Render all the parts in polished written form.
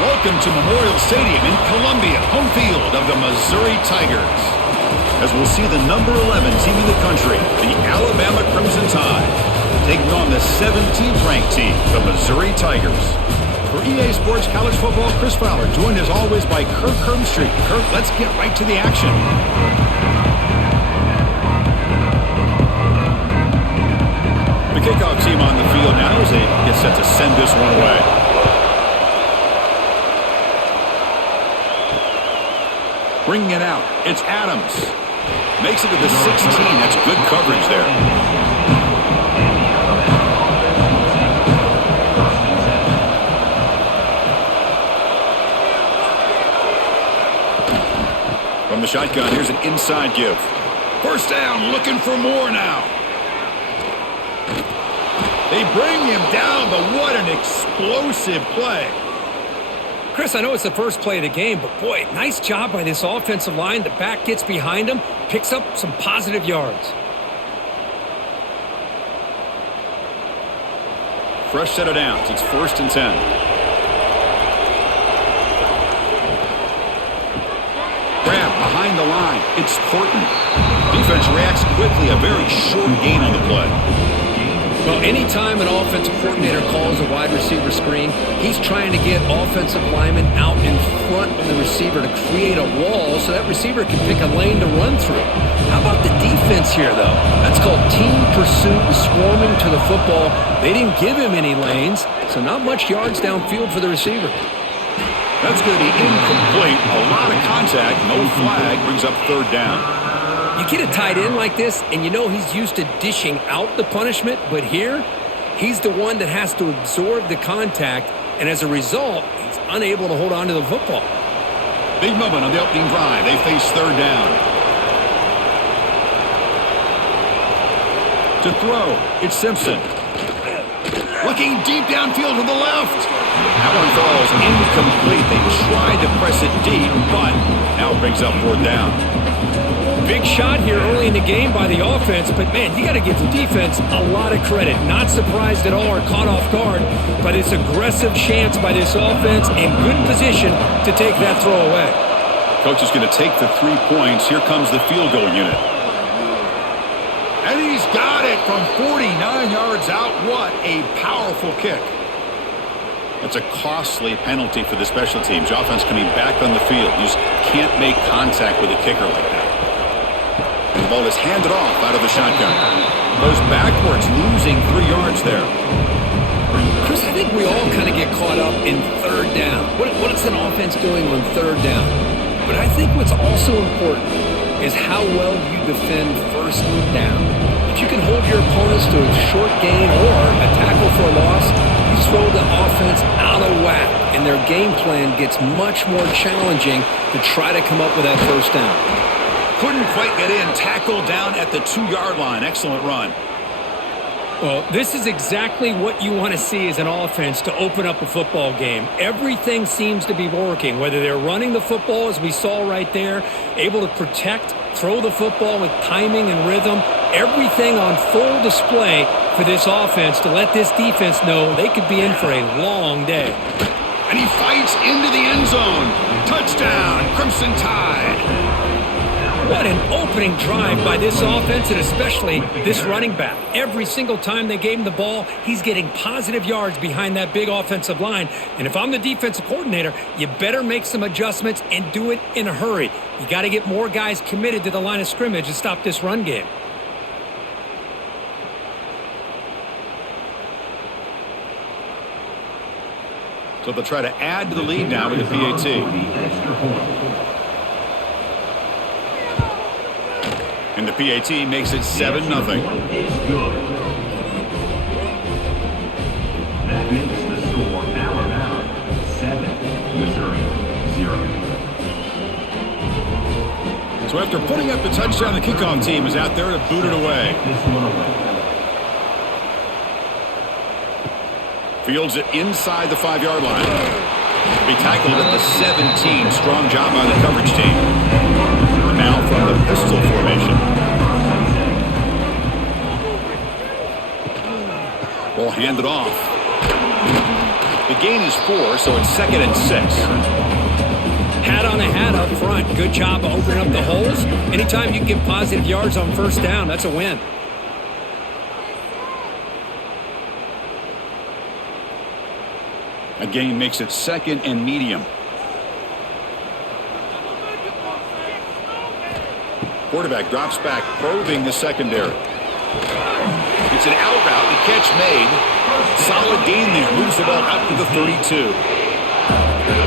Welcome to Memorial Stadium in Columbia, home field of the Missouri Tigers. As we'll see the number 11 team in the country, the Alabama Crimson Tide, taking on the 17th ranked team, the Missouri Tigers. For EA Sports College Football, Chris Fowler, joined as always by Kirk Hermstreet. Kirk, let's get right to the action. The kickoff team on the field now as they get set to send this one away. Bringing it out, it's Adams. Makes it to the 16. That's good coverage there. From the shotgun, here's an inside give. First down, looking for more now. They bring him down, but what an explosive play. Chris, I know it's the first play of the game, but boy, nice job by this offensive line. The back gets behind him, picks up some positive yards. Fresh set of downs. It's 1st and 10. Grab behind the line. It's Horton. Defense reacts quickly. A very short gain on the play. Well, anytime an offensive coordinator calls a wide receiver screen, he's trying to get offensive linemen out in front of the receiver to create a wall so that receiver can pick a lane to run through. How about the defense here, though? That's called team pursuit and swarming to the football. They didn't give him any lanes, so not much yards downfield for the receiver. That's going to be incomplete. A lot of contact. No flag. Brings up 3rd down. You get a tight end like this, and you know he's used to dishing out the punishment, but here, he's the one that has to absorb the contact, and as a result, he's unable to hold on to the football. Big moment on the opening drive. They face 3rd down. To throw, it's Simpson. Looking deep downfield to the left. That one falls incomplete. They tried to press it deep, but now it brings up 4th down. Big shot here early in the game by the offense, but man, you got to give the defense a lot of credit. Not surprised at all or caught off guard, but it's aggressive chance by this offense in good position to take that throw away. Coach is going to take the 3 points. Here comes the field goal unit. And he's got it from 49 yards out. What a powerful kick. That's a costly penalty for the special teams. Offense coming back on the field. You just can't make contact with a kicker like that. And the ball is handed off out of the shotgun. Goes backwards, losing 3 yards there. Chris, I think we all kind of get caught up in 3rd down. What is an offense doing on 3rd down? But I think what's also important is how well you defend 1st down. If you can hold your opponents to a short gain or a tackle for a loss, you throw the offense out of whack, and their game plan gets much more challenging to try to come up with that 1st down. Couldn't quite get in. Tackled down at the 2-yard line. Excellent run. Well, this is exactly what you want to see as an offense to open up a football game. Everything seems to be working, whether they're running the football, as we saw right there, able to protect, throw the football with timing and rhythm, everything on full display for this offense to let this defense know they could be in for a long day. And he fights into the end zone. Touchdown, Crimson Tide. What an opening drive by this offense, and especially this running back. Every single time they gave him the ball, he's getting positive yards behind that big offensive line. And if I'm the defensive coordinator, you better make some adjustments and do it in a hurry. You got to get more guys committed to the line of scrimmage to stop this run game. So they'll try to add to the lead now with the PAT. And the PAT makes it 7-0. That makes the score Alabama 7, Missouri 0. So after putting up the touchdown, the kickoff team is out there to boot it away. Fields it inside the 5-yard line. Be tackled at the 17. Strong job by the coverage team. Now from the pistol formation. Ball handed off. The gain is 4, so it's 2nd and 6. Hat on a hat up front. Good job of opening up the holes. Anytime you can get positive yards on first down, that's a win. A gain makes it 2nd and medium. Quarterback drops back, probing the secondary. It's an out route. The catch made. Solid gain there. Moves the ball out to the 32.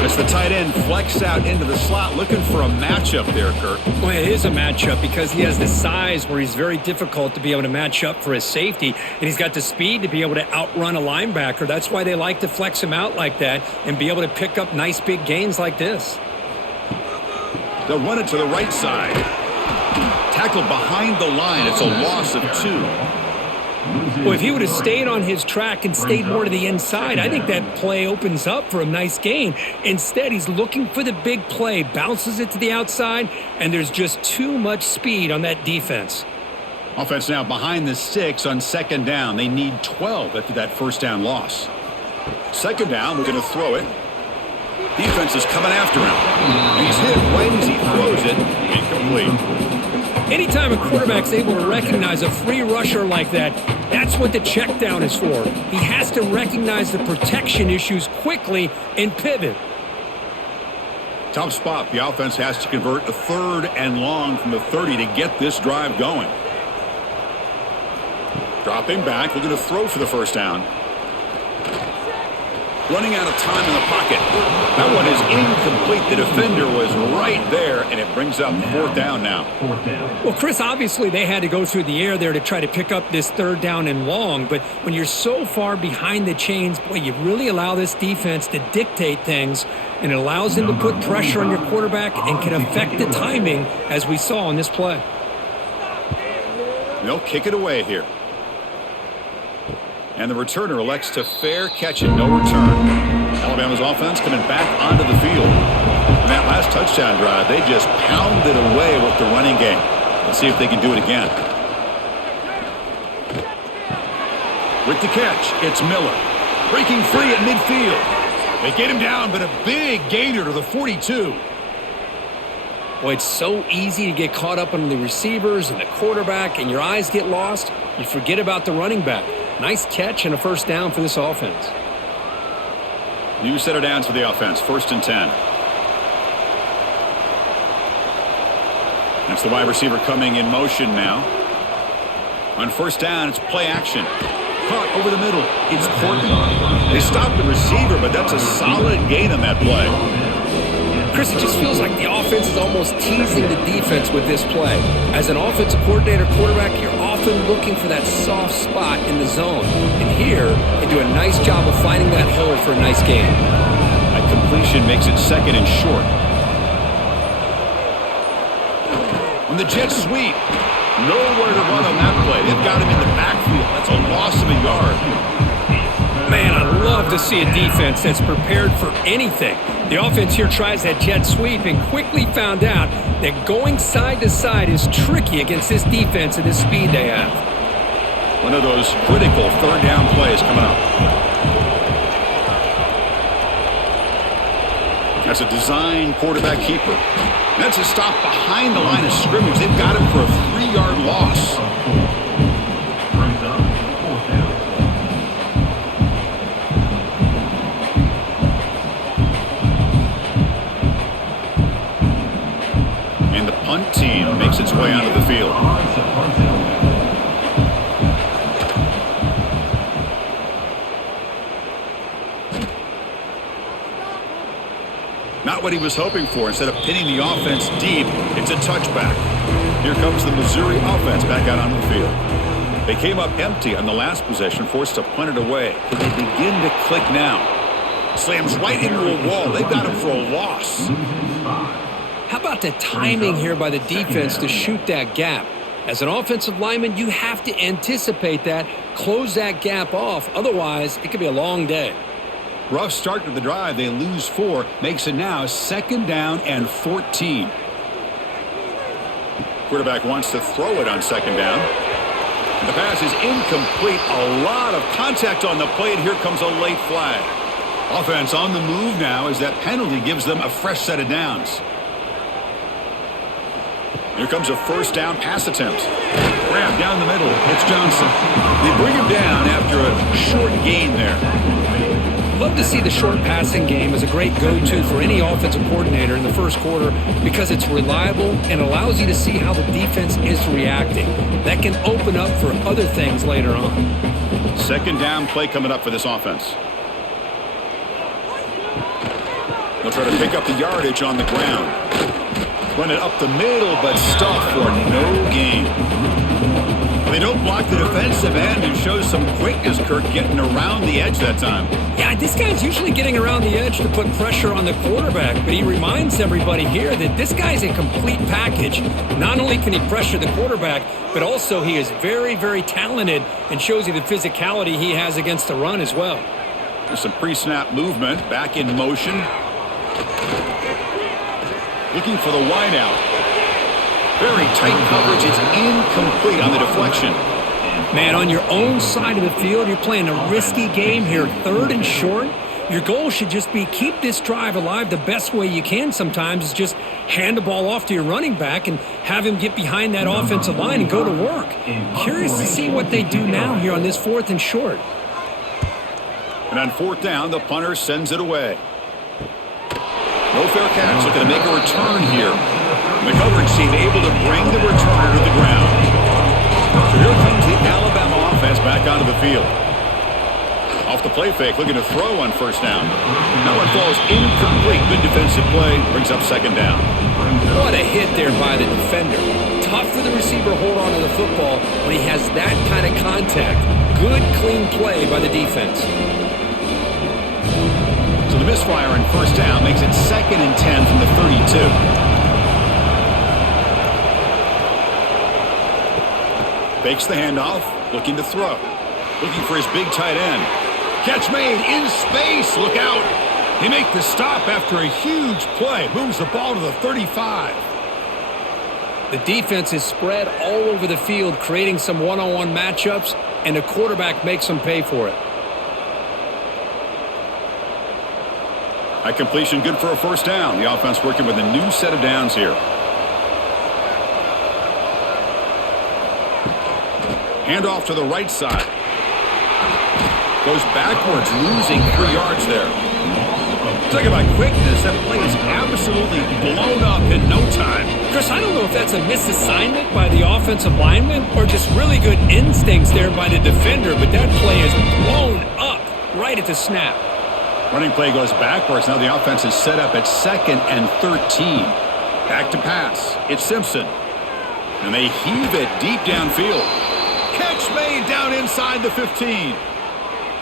As the tight end flexed out into the slot, looking for a matchup there, Kirk. Well, it is a matchup because he has the size where he's very difficult to be able to match up for his safety, and he's got the speed to be able to outrun a linebacker. That's why they like to flex him out like that and be able to pick up nice big gains like this. They'll run it to the right side. Tackled behind the line. It's a loss of 2. Well, if he would have stayed on his track and stayed more to the inside, I think that play opens up for a nice gain. Instead, he's looking for the big play, bounces it to the outside, and there's just too much speed on that defense. Offense now behind the 6 on 2nd down. They need 12 after that first down loss. 2nd down, we're going to throw it. Defense is coming after him. He's hit right as he throws it. Incomplete. Anytime a quarterback's able to recognize a free rusher like that, that's what the check down is for. He has to recognize the protection issues quickly and pivot. Tough spot. The offense has to convert a 3rd and long from the 30 to get this drive going. Dropping back, looking to throw for the first down. Running out of time in the pocket. That one is incomplete. The defender was right there, and it brings up 4th down now. Well, Chris, obviously they had to go through the air there to try to pick up this 3rd down and long, but when you're so far behind the chains, boy, you really allow this defense to dictate things, and it allows them to put pressure on your quarterback and can affect the timing, as we saw on this play. They'll kick it away here. And the returner elects to fair catch it, no return. Alabama's offense coming back onto the field. In that last touchdown drive, they just pounded away with the running game. Let's see if they can do it again. With the catch, it's Miller. Breaking free at midfield. They get him down, but a big gainer to the 42. Boy, it's so easy to get caught up on the receivers and the quarterback, and your eyes get lost. You forget about the running back. Nice catch and a first down for this offense. New set of downs for the offense. 1st and 10. That's the wide receiver coming in motion now. On 1st down, it's play action. Caught over the middle. It's Horton. They stopped the receiver, but that's a solid gain on that play. Chris, it just feels like the offense is almost teasing the defense with this play. As an offensive coordinator, quarterback, you're often looking for that soft spot in the zone. And here, they do a nice job of finding that hole for a nice gain. A completion makes it 2nd and short. On the jet sweep, nowhere to run on that play. They've got him in the backfield. That's a loss of a yard. Man, I love to see a defense that's prepared for anything. The offense here tries that jet sweep and quickly found out that going side to side is tricky against this defense and this speed they have. One of those critical 3rd down plays coming up. That's a design quarterback keeper. That's a stop behind the line of scrimmage. They've got him for a 3-yard loss. Brings up 4th down. And the punt team makes its way onto the field. Not what he was hoping for. Instead of pinning the offense deep, it's a touchback. Here comes the Missouri offense back out onto the field. They came up empty on the last possession, forced to punt it away. But they begin to click now. Slams right into a wall. They've got him for a loss. How about the timing here by the defense to shoot that gap? As an offensive lineman, you have to anticipate that, close that gap off. Otherwise, it could be a long day. Rough start to the drive. They lose 4. Makes it now 2nd down and 14. Quarterback wants to throw it on 2nd down. The pass is incomplete. A lot of contact on the play, and here comes a late flag. Offense on the move now as that penalty gives them a fresh set of downs. Here comes a first down pass attempt. Grab down the middle. It's Johnson. They bring him down after a short gain there. Love to see the short passing game as a great go-to for any offensive coordinator in the first quarter because it's reliable and allows you to see how the defense is reacting. That can open up for other things later on. Second down play coming up for this offense. They'll try to pick up the yardage on the ground. Run it up the middle, but stuffed for no gain. They don't block the defensive end and shows some quickness, Kirk, getting around the edge that time. Yeah, this guy's usually getting around the edge to put pressure on the quarterback, but he reminds everybody here that this guy's a complete package. Not only can he pressure the quarterback, but also he is very, very talented and shows you the physicality he has against the run as well. There's some pre-snap movement, back in motion. Looking for the wideout. Very tight coverage. It's incomplete on the deflection. Man, on your own side of the field, you're playing a risky game here, 3rd and short. Your goal should just be keep this drive alive the best way you can sometimes is just hand the ball off to your running back and have him get behind that offensive line and go to work. Curious to see what they do now here on this 4th and short. And on 4th down, the punter sends it away. No fair catch. Looking to make a return here. The coverage team able to bring the returner to the ground. So here comes the Alabama offense back onto the field. Off the play fake, looking to throw on 1st down. That one falls incomplete. Good defensive play. Brings up 2nd down. What a hit there by the defender. Tough for the receiver to hold on to the football when he has that kind of contact. Good, clean play by the defense. So the misfire on 1st down makes it 2nd and 10 from the 32. Fakes the handoff, looking to throw. Looking for his big tight end. Catch made in space. Look out. They make the stop after a huge play. Moves the ball to the 35. The defense is spread all over the field, creating some one-on-one matchups, and the quarterback makes them pay for it. High completion, good for a 1st down. The offense working with a new set of downs here. Handoff to the right side. Goes backwards, losing 3 yards there. Talking about quickness, that play is absolutely blown up in no time. Chris, I don't know if that's a misassignment by the offensive lineman or just really good instincts there by the defender, but that play is blown up right at the snap. Running play goes backwards. Now the offense is set up at 2nd and 13. Back to pass. It's Simpson. And they heave it deep downfield. Catch made down inside the 15.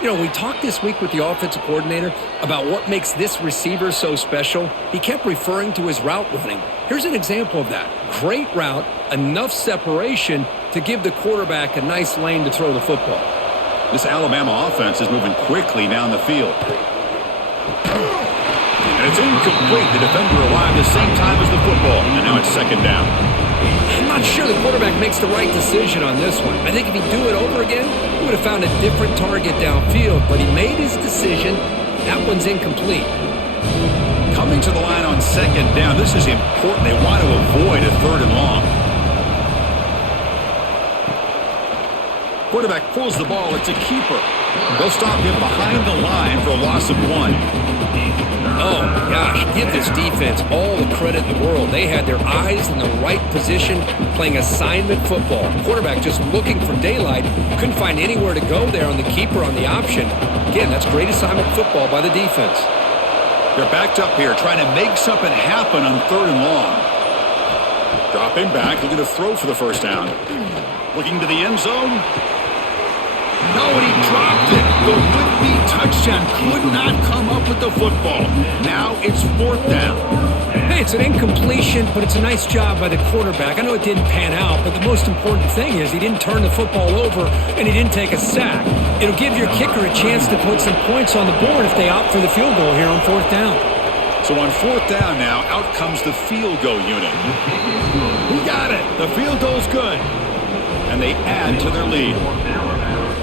You know, we talked this week with the offensive coordinator about what makes this receiver so special. He kept referring to his route running. Here's an example of that. Great route, enough separation to give the quarterback a nice lane to throw the football. This Alabama offense is moving quickly down the field. And it's incomplete. The defender arrived the same time as the football, and now it's 2nd down. I'm not sure the quarterback makes the right decision on this one. I think if he'd do it over again, he would have found a different target downfield, but he made his decision. That one's incomplete. Coming to the line on 2nd down. This is important. They want to avoid a 3rd and long. Quarterback pulls the ball. It's a keeper. They'll stop him behind the line for a loss of 1. Oh, my gosh. Give this defense all the credit in the world. They had their eyes in the right position, playing assignment football. Quarterback just looking for daylight. Couldn't find anywhere to go there on the keeper on the option. Again, that's great assignment football by the defense. They're backed up here, trying to make something happen on 3rd and long. Dropping back, looking to throw for the 1st down. Looking to the end zone. No, and he dropped it. The would-be touchdown could not come up with the football. Now it's 4th down. Hey, it's an incompletion, but it's a nice job by the quarterback. I know it didn't pan out, but the most important thing is he didn't turn the football over and he didn't take a sack. It'll give your kicker a chance to put some points on the board if they opt for the field goal here on 4th down. So on 4th down now, out comes the field goal unit. Who got it? The field goal's good. And they add to their lead.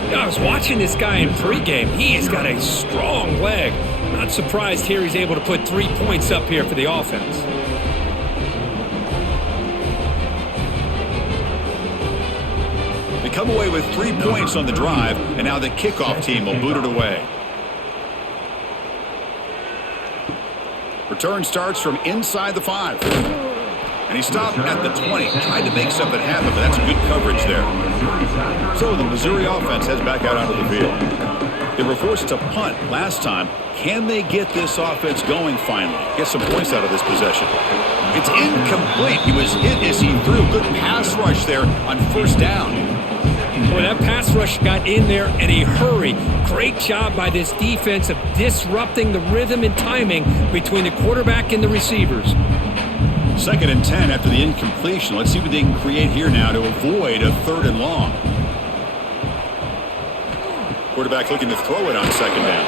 I was watching this guy in pregame. He has got a strong leg. Not surprised here he's able to put 3 points up here for the offense. They come away with 3 points on the drive, and now the kickoff team will boot it away. Return starts from inside the 5. And he stopped at the 20. Tried to make something happen, but that's good coverage there. So the Missouri offense heads back out onto the field. They were forced to punt last time. Can they get this offense going finally? Get some points out of this possession. It's incomplete. He was hit as he threw. Good pass rush there on first down. Boy, that pass rush got in there in a hurry. Great job by this defense of disrupting the rhythm and timing between the quarterback and the receivers. 2nd and 10 after the incompletion. Let's see what they can create here now to avoid a 3rd and long. Quarterback looking to throw it on 2nd down.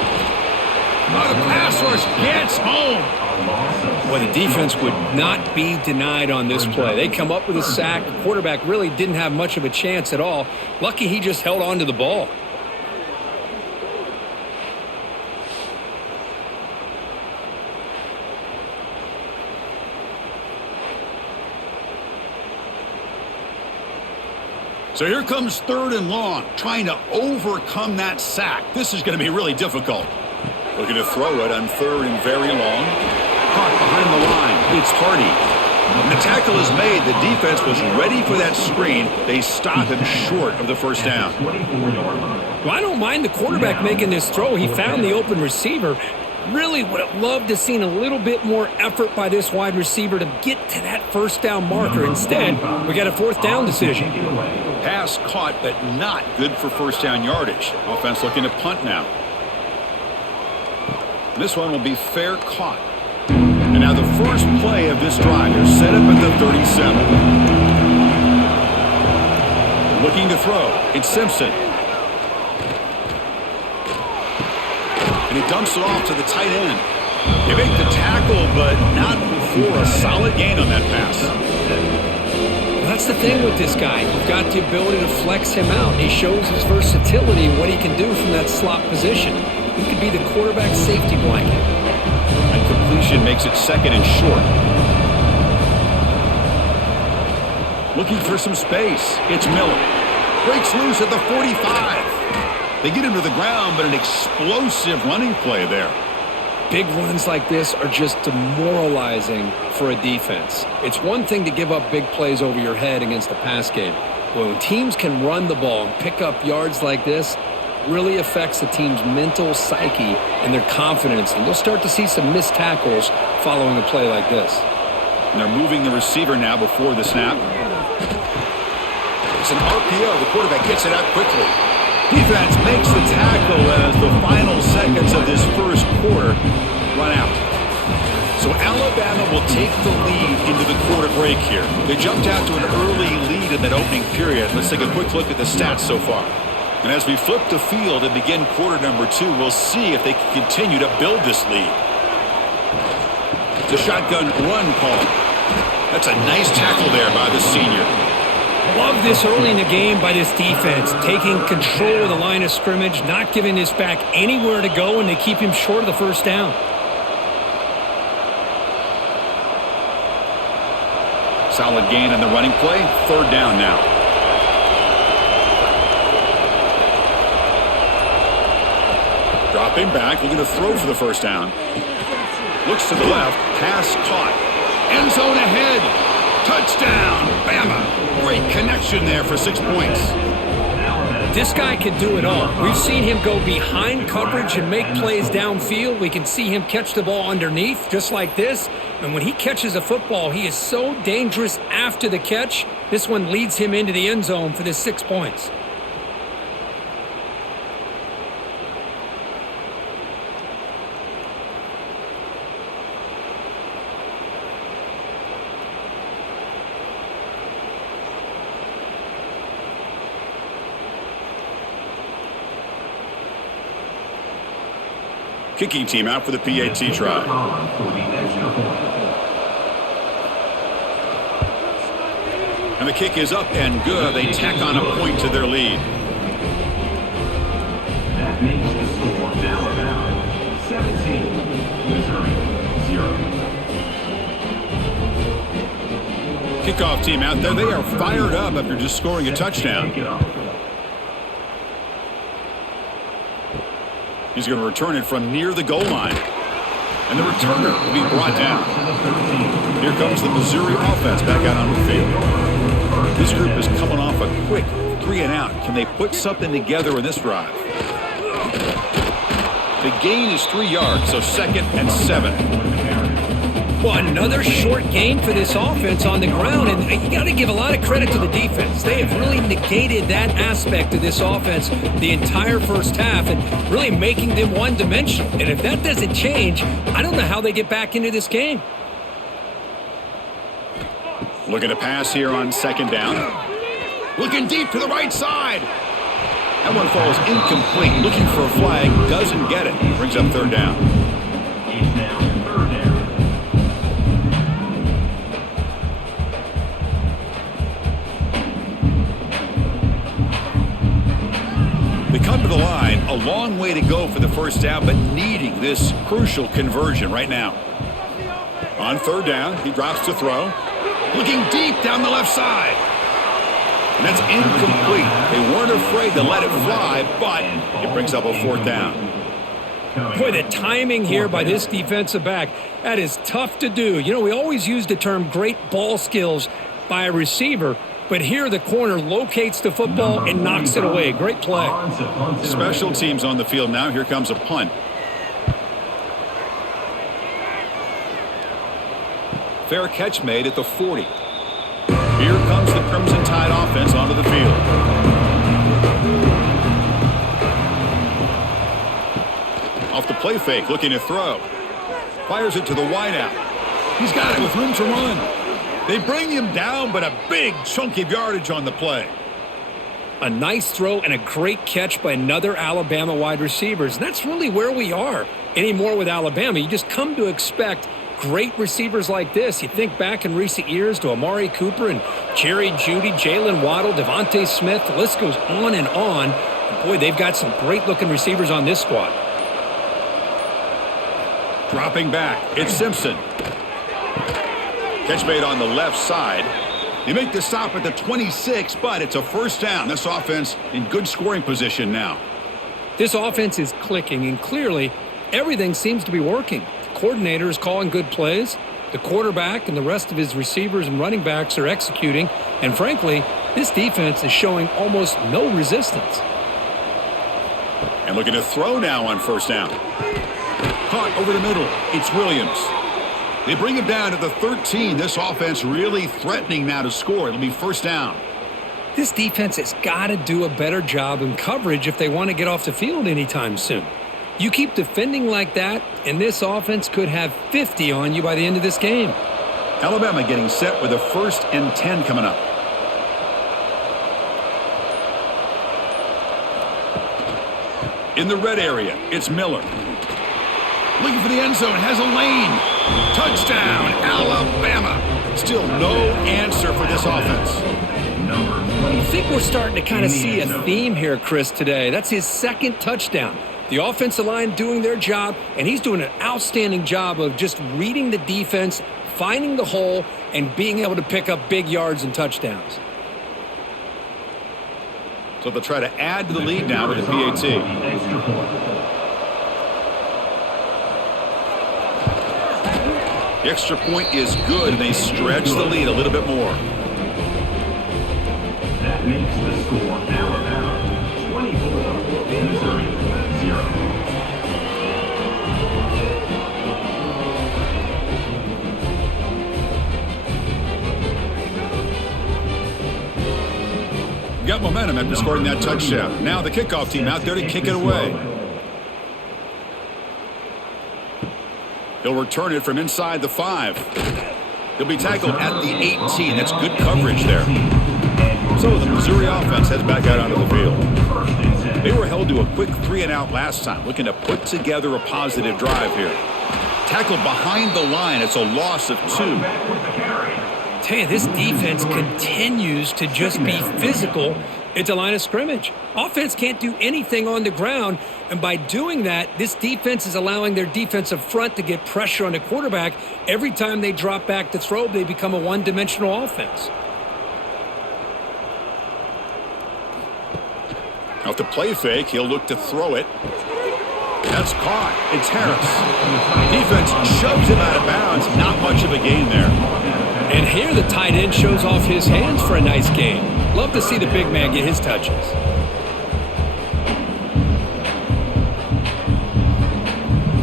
Oh, the pass rush gets home. Well, the defense would not be denied on this play. They come up with a sack. The quarterback really didn't have much of a chance at all. Lucky he just held on to the ball. So here comes 3rd and long, trying to overcome that sack. This is going to be really difficult. Looking to throw it on 3rd and very long. Caught behind the line. It's Hardy. When the tackle is made, the defense was ready for that screen. They stop him short of the first down. Well, I don't mind the quarterback making this throw. He found the open receiver. Really would have loved to have seen a little bit more effort by this wide receiver to get to that first down marker. Instead, we got a 4th down decision. Pass caught, but not good for first down yardage. Offense looking to punt now. This one will be fair caught. And now the first play of this drive. They're set up at the 37. Looking to throw. It's Simpson. And he dumps it off to the tight end. They make the tackle, but not before a solid gain on that pass. Well, that's the thing with this guy. You've got the ability to flex him out. He shows his versatility and what he can do from that slot position. He could be the quarterback safety blanket. And completion makes it 2nd and short. Looking for some space. It's Miller. Breaks loose at the 45. They get him to the ground, but an explosive running play there. Big runs like this are just demoralizing for a defense. It's one thing to give up big plays over your head against the pass game. But when teams can run the ball and pick up yards like this, really affects the team's mental psyche and their confidence. And you'll start to see some missed tackles following a play like this. And they're moving the receiver now before the snap. It's an RPO. The quarterback gets it out quickly. Defense makes the tackle as the final seconds of this first quarter run out. So Alabama will take the lead into the quarter break here. They jumped out to an early lead in that opening period. Let's take a quick look at the stats so far. And as we flip the field and begin quarter number 2, we'll see if they can continue to build this lead. It's a shotgun run call. That's a nice tackle there by the senior. Love this early in the game by this defense, taking control of the line of scrimmage, not giving this back anywhere to go, and they keep him short of the first down. Solid gain on the running play. 3rd down now. Dropping back, looking to throw for the first down. Looks to the left, pass caught. End zone ahead. Touchdown, Bama. Great connection there for 6 points. This guy can do it all. We've seen him go behind coverage and make plays downfield. We can see him catch the ball underneath, just like this. And when he catches a football, he is so dangerous after the catch. This one leads him into the end zone for this 6 points. Kicking team out for the PAT try. And the kick is up and good. They tack on a point to their lead. That makes the score Alabama 17. kickoff team out there, they are fired up after just scoring a touchdown. He's going to return it from near the goal line. And the returner will be brought down. Here comes the Missouri offense back out on the field. This group is coming off a quick 3-and-out. Can they put something together in this drive? The gain is 3 yards, so 2nd and 7. Well, another short gain for this offense on the ground, and you got to give a lot of credit to the defense. They have really negated that aspect of this offense the entire first half and really making them one-dimensional. And if that doesn't change, I don't know how they get back into this game. Looking to pass here on 2nd down. Looking deep to the right side. That one falls incomplete. Looking for a flag, doesn't get it. Brings up 3rd down. He's now 3rd down. They come to the line, a long way to go for the first down, but needing this crucial conversion right now. On 3rd down, he drops to throw. Looking deep down the left side. And that's incomplete. They weren't afraid to let it fly, but it brings up a 4th down. Boy, the timing here by this defensive back, that is tough to do. You know, we always use the term great ball skills by a receiver, but here the corner locates the football and knocks it away. Great play. Special teams on the field now. Here comes a punt. Fair catch made at the 40. Here comes the Crimson Tide offense onto the field. Off the play fake, looking to throw. Fires it to the wideout. He's got it with room to run. They bring him down, but a big chunk of yardage on the play. A nice throw and a great catch by another Alabama wide receivers. And that's really where we are anymore with Alabama. You just come to expect great receivers like this. You think back in recent years to Amari Cooper and Jerry Jeudy, Jalen Waddle, Devontae Smith. The list goes on and on. And boy, they've got some great-looking receivers on this squad. Dropping back, it's Simpson. Catch made on the left side. They make the stop at the 26, but it's a 1st down. This offense in good scoring position now. This offense is clicking, and clearly everything seems to be working. The coordinator is calling good plays. The quarterback and the rest of his receivers and running backs are executing. And frankly, this defense is showing almost no resistance. And looking to throw now on 1st down. Caught over the middle. It's Williams. They bring him down to the 13. This offense really threatening now to score. It'll be 1st down. This defense has got to do a better job in coverage if they want to get off the field anytime soon. You keep defending like that, and this offense could have 50 on you by the end of this game. Alabama getting set with a 1st and 10 coming up. In the red area, it's Miller. Looking for the end zone, has a lane. Touchdown, Alabama. Still no answer for this offense. I think we're starting to kind of see a theme here, Chris, today. That's his 2nd touchdown. The offensive line doing their job, and he's doing an outstanding job of just reading the defense, finding the hole, and being able to pick up big yards and touchdowns. So they'll try to add to the lead now with the PAT. The extra point is good, and they stretch the lead a little bit more. That makes the score Alabama 24, Missouri 0. Got momentum after scoring that touchdown. Now the kickoff team out there to kick it away. He'll return it from inside the 5. He'll be tackled at the 18. That's good coverage there. So the Missouri offense heads back out onto the field. They were held to a quick 3-and-out last time, looking to put together a positive drive here. Tackled behind the line. It's a loss of 2. Tell you, this defense continues to just be physical It's a line of scrimmage. Offense can't do anything on the ground, and by doing that, this defense is allowing their defensive front to get pressure on the quarterback. Every time they drop back to throw, they become a one-dimensional offense. Off the play fake, he'll look to throw it. That's caught. It's Harris. Defense shoves him out of bounds. Not much of a gain there. And here the tight end shows off his hands for a nice gain. Love to see the big man get his touches.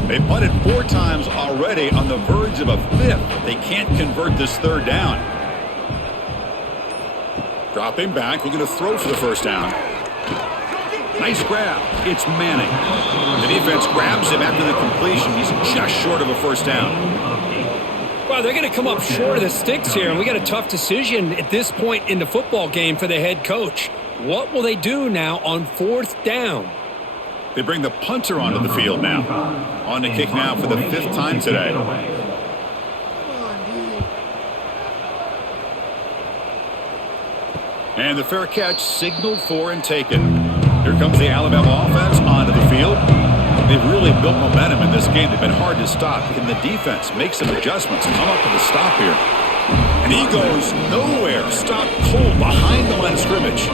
They punted 4 times already, on the verge of a 5th. They can't convert this 3rd down. Dropping back, looking to throw for the 1st down. Nice grab. It's Manning. The defense grabs him after the completion. He's just short of a 1st down. Well, they're going to come up short of the sticks here, and we got a tough decision at this point in the football game for the head coach. What will they do now on 4th down? They bring the punter onto the field now. On to kick now for the 5th time today. And the fair catch signaled for and taken. Here comes the Alabama offense onto the field. They've really built momentum in this game. They've been hard to stop. Can the defense make some adjustments and come up with a stop here? And he goes nowhere. Stopped cold behind the line of scrimmage.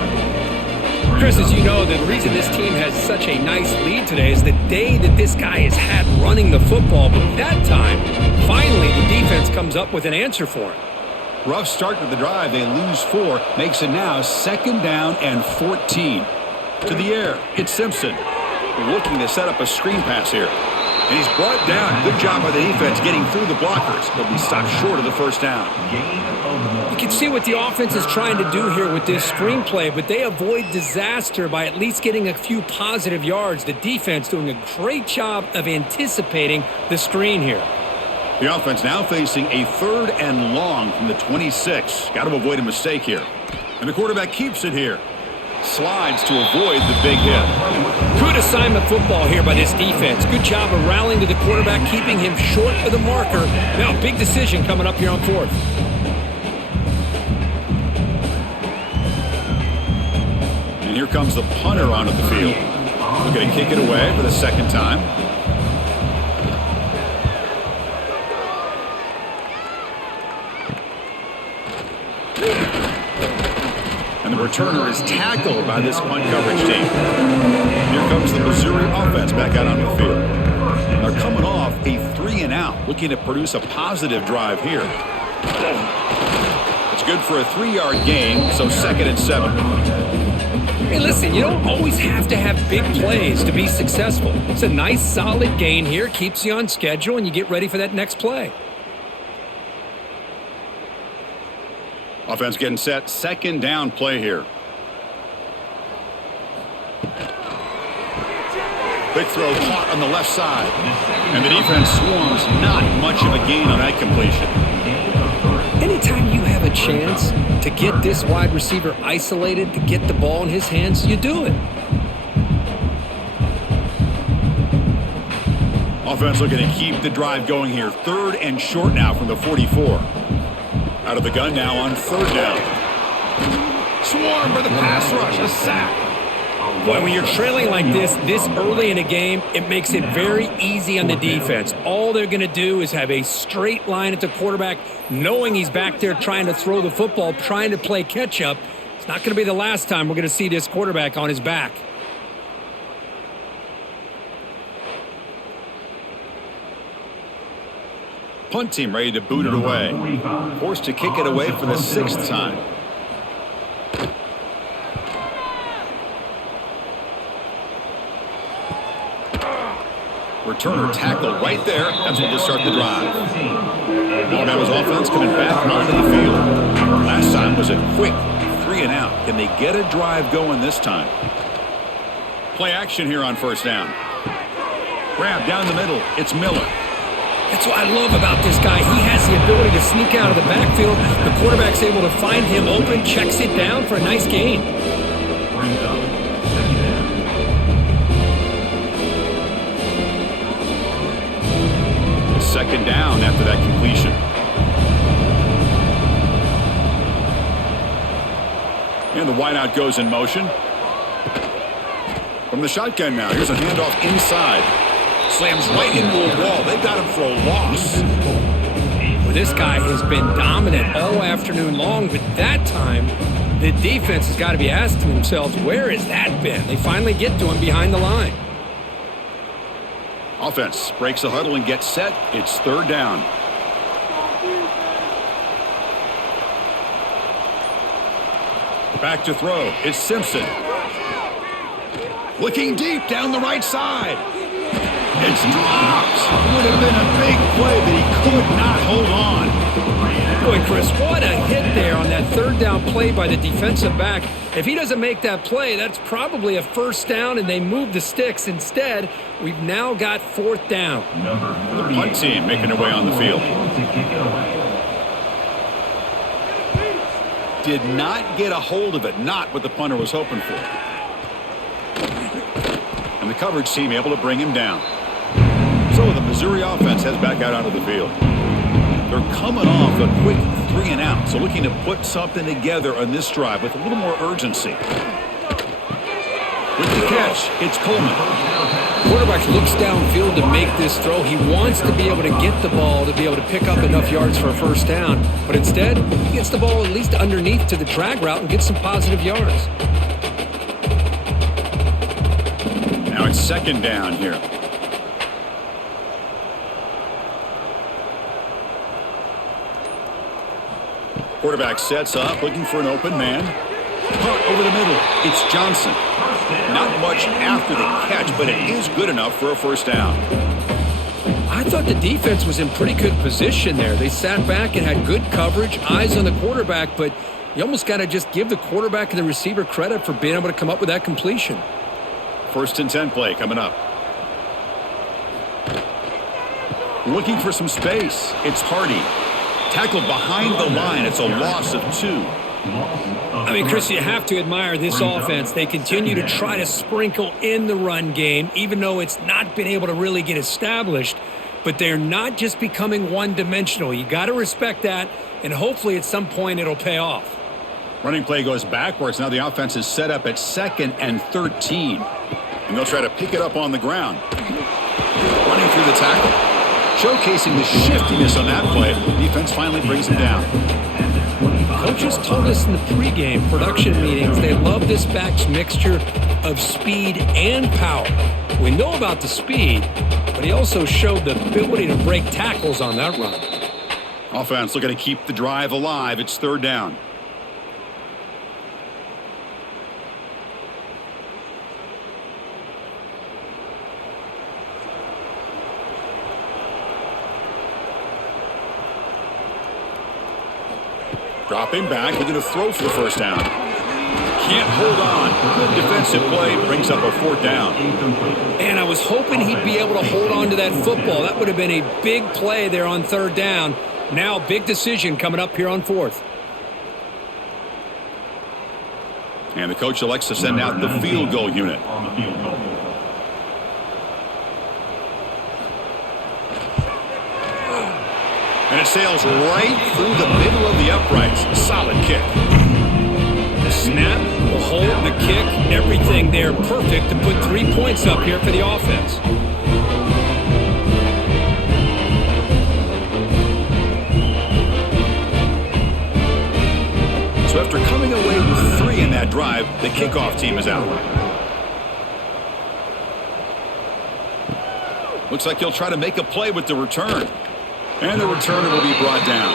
Chris, as you know, the reason this team has such a nice lead today is the day that this guy has had running the football. But that time, finally, the defense comes up with an answer for him. Rough start to the drive. They lose 4. Makes it now 2nd down and 14. To the air, it's Simpson. Looking to set up a screen pass here. And he's brought down. Good job by the defense getting through the blockers. He'll be stopped short of the 1st down. You can see what the offense is trying to do here with this screenplay, but they avoid disaster by at least getting a few positive yards. The defense doing a great job of anticipating the screen here. The offense now facing a 3rd and long from the 26. Got to avoid a mistake here. And the quarterback keeps it here. Slides to avoid the big hit. Good assignment football here by this defense. Good job of rallying to the quarterback, keeping him short of the marker. Now, big decision coming up here on 4th. And here comes the punter onto the field. We're going to kick it away for the 2nd time. And the returner is tackled by this punt coverage team. Here comes the Missouri offense back out on the field. They're coming off a 3-and-out, looking to produce a positive drive here. It's good for a 3-yard gain, so 2nd and 7. Hey, listen, you don't always have to have big plays to be successful. It's a nice, solid gain here, keeps you on schedule, and you get ready for that next play. Offense getting set. 2nd down play here. Quick throw caught on the left side. And the defense swarms. Not much of a gain on that completion. Anytime you have a chance to get this wide receiver isolated, to get the ball in his hands, you do it. Offense looking to keep the drive going here. 3rd and short now from the 44. Out of the gun now on 3rd down. Swarm for the pass rush. A sack. Boy, when you're trailing like this early in a game, it makes it very easy on the defense. All they're going to do is have a straight line at the quarterback, knowing he's back there trying to throw the football, trying to play catch-up. It's not going to be the last time we're going to see this quarterback on his back. Punt team ready to boot it away. Forced to kick it away for the 6th time. Returner tackled right there. That's what will start the drive. Alabama's offense coming back onto the field. Last time was a quick 3-and-out. Can they get a drive going this time? Play action here on 1st down. Grab down the middle. It's Miller. That's what I love about this guy. He has the ability to sneak out of the backfield. The quarterback's able to find him open, checks it down for a nice gain. Second down after that completion. And the wideout goes in motion. From the shotgun now, here's a handoff inside. Slams right into a wall. They got him for a loss. Well, this guy has been dominant all afternoon long, but that time, the defense has got to be asking themselves, where has that been? They finally get to him behind the line. Offense breaks the huddle and gets set. It's third down. Back to throw. It's Simpson. Looking deep down the right side. It's dropped. Would have been a big play, but he could not hold on. Boy, Chris, what a hit there on that third down play by the defensive back. If he doesn't make that play, that's probably a first down, and they move the sticks. Instead, we've now got fourth down. The punt team making their way on the field. Did not get a hold of it. Not what the punter was hoping for. And the coverage team able to bring him down. So the Missouri offense heads back out onto the field. They're coming off a quick 3 and out, so looking to put something together on this drive with a little more urgency. With the catch, it's Coleman. Quarterback looks downfield to make this throw. He wants to be able to get the ball to be able to pick up enough yards for a first down, but instead, he gets the ball at least underneath to the drag route and gets some positive yards. Now it's second down here. Quarterback sets up, looking for an open man. Punt over the middle. It's Johnson. Not much after the catch, but it is good enough for a first down. I thought the defense was in pretty good position there. They sat back and had good coverage, eyes on the quarterback, but you almost got to just give the quarterback and the receiver credit for being able to come up with that completion. First and 10 play coming up. Looking for some space. It's Hardy. Tackled behind the line. It's a loss of 2. I mean, Chris, you have to admire this offense. They continue to try to sprinkle in the run game, even though it's not been able to really get established. But they're not just becoming one-dimensional. You got to respect that, and hopefully at some point it'll pay off. Running play goes backwards. Now the offense is set up at 2nd and 13. And they'll try to pick it up on the ground. Running through the tackle. Showcasing the shiftiness on that play. Defense finally brings him down. Coaches told us in the pregame production meetings they love this back's mixture of speed and power. We know about the speed, but he also showed the ability to break tackles on that run. Offense looking to keep the drive alive. It's third down. Dropping back, looking to throw for the first down. Can't hold on. Good defensive play, brings up a fourth down. And I was hoping he'd be able to hold on to that football. That would have been a big play there on third down. Now, big decision coming up here on fourth. And the coach elects to send out the field goal unit. And it sails right through the middle of the uprights. Solid kick. The snap, the hold, the kick, everything there perfect to put 3 points up here for the offense. So after coming away with 3 in that drive, the kickoff team is out. Looks like he'll try to make a play with the return. And the returner will be brought down.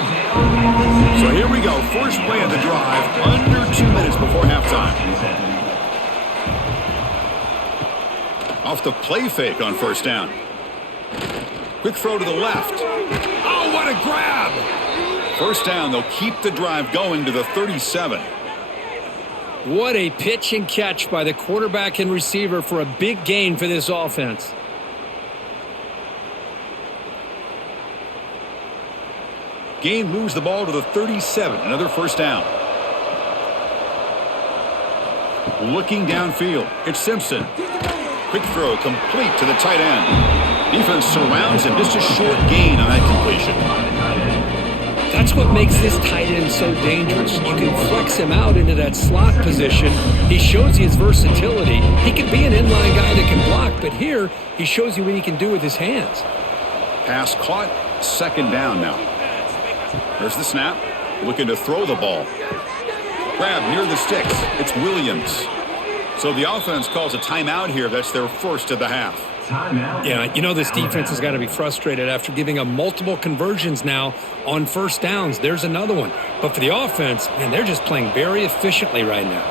So here we go. First play of the drive. Under 2 minutes before halftime. Off the play fake on first down. Quick throw to the left. Oh, what a grab! First down. They'll keep the drive going to the 37. What a pitch and catch by the quarterback and receiver for a big gain for this offense. Gain moves the ball to the 37. Another first down. Looking downfield. It's Simpson. Quick throw complete to the tight end. Defense surrounds him. Just a short gain on that completion. That's what makes this tight end so dangerous. You can flex him out into that slot position. He shows you his versatility. He can be an inline guy that can block, but here he shows you what he can do with his hands. Pass caught, second down now. There's the snap, looking to throw the ball. Grab near the sticks, it's Williams. So the offense calls a timeout here. That's their first of the half. Yeah, you know this defense has got to be frustrated after giving up multiple conversions now on first downs. There's another one. But for the offense, man, they're just playing very efficiently right now.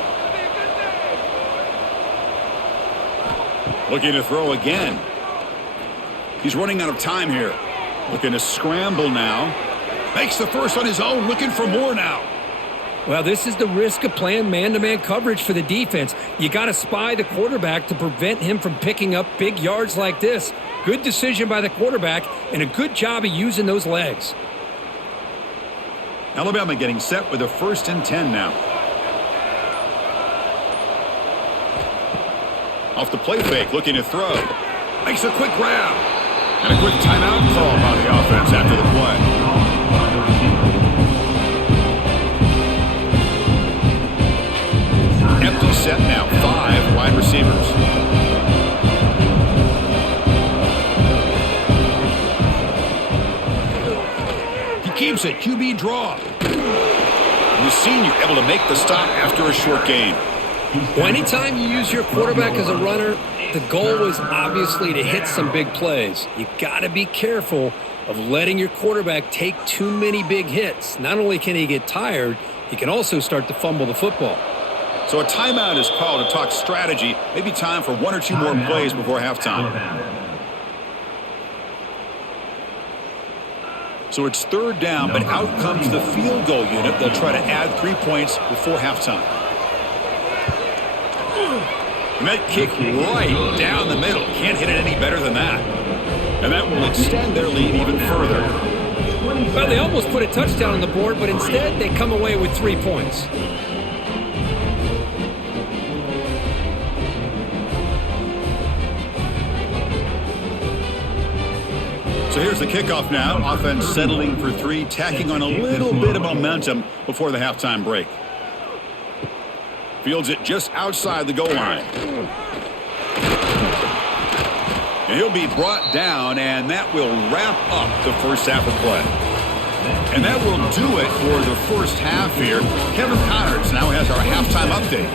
Looking to throw again. He's running out of time here. Looking to scramble now. Makes the first on his own, looking for more now. Well, this is the risk of playing man-to-man coverage for the defense. You got to spy the quarterback to prevent him from picking up big yards like this. Good decision by the quarterback and a good job of using those legs. Alabama getting set with a 1st and 10 now. Off the play fake, looking to throw. Makes a quick grab. And a quick timeout call by the offense after the play. Empty set now, 5 wide receivers. He keeps it, QB draw. And the senior able to make the stop after a short gain. Well, anytime you use your quarterback as a runner, the goal is obviously to hit some big plays. You got to be careful of letting your quarterback take too many big hits. Not only can he get tired, he can also start to fumble the football. So a timeout is called to talk strategy. Maybe time for 1 or 2 more plays before halftime. So it's 3rd down, but out comes the field goal unit. They'll try to add 3 points before halftime. And that kick right down the middle. Can't hit it any better than that. And that will extend their lead even further. Well, they almost put a touchdown on the board, but instead they come away with 3 points. So here's the kickoff now. Offense settling for 3, tacking on a little bit of momentum before the halftime break. Fields it just outside the goal line. And he'll be brought down, and that will wrap up the first half of play. And that will do it for the first half here. Kevin Connors now has our halftime update.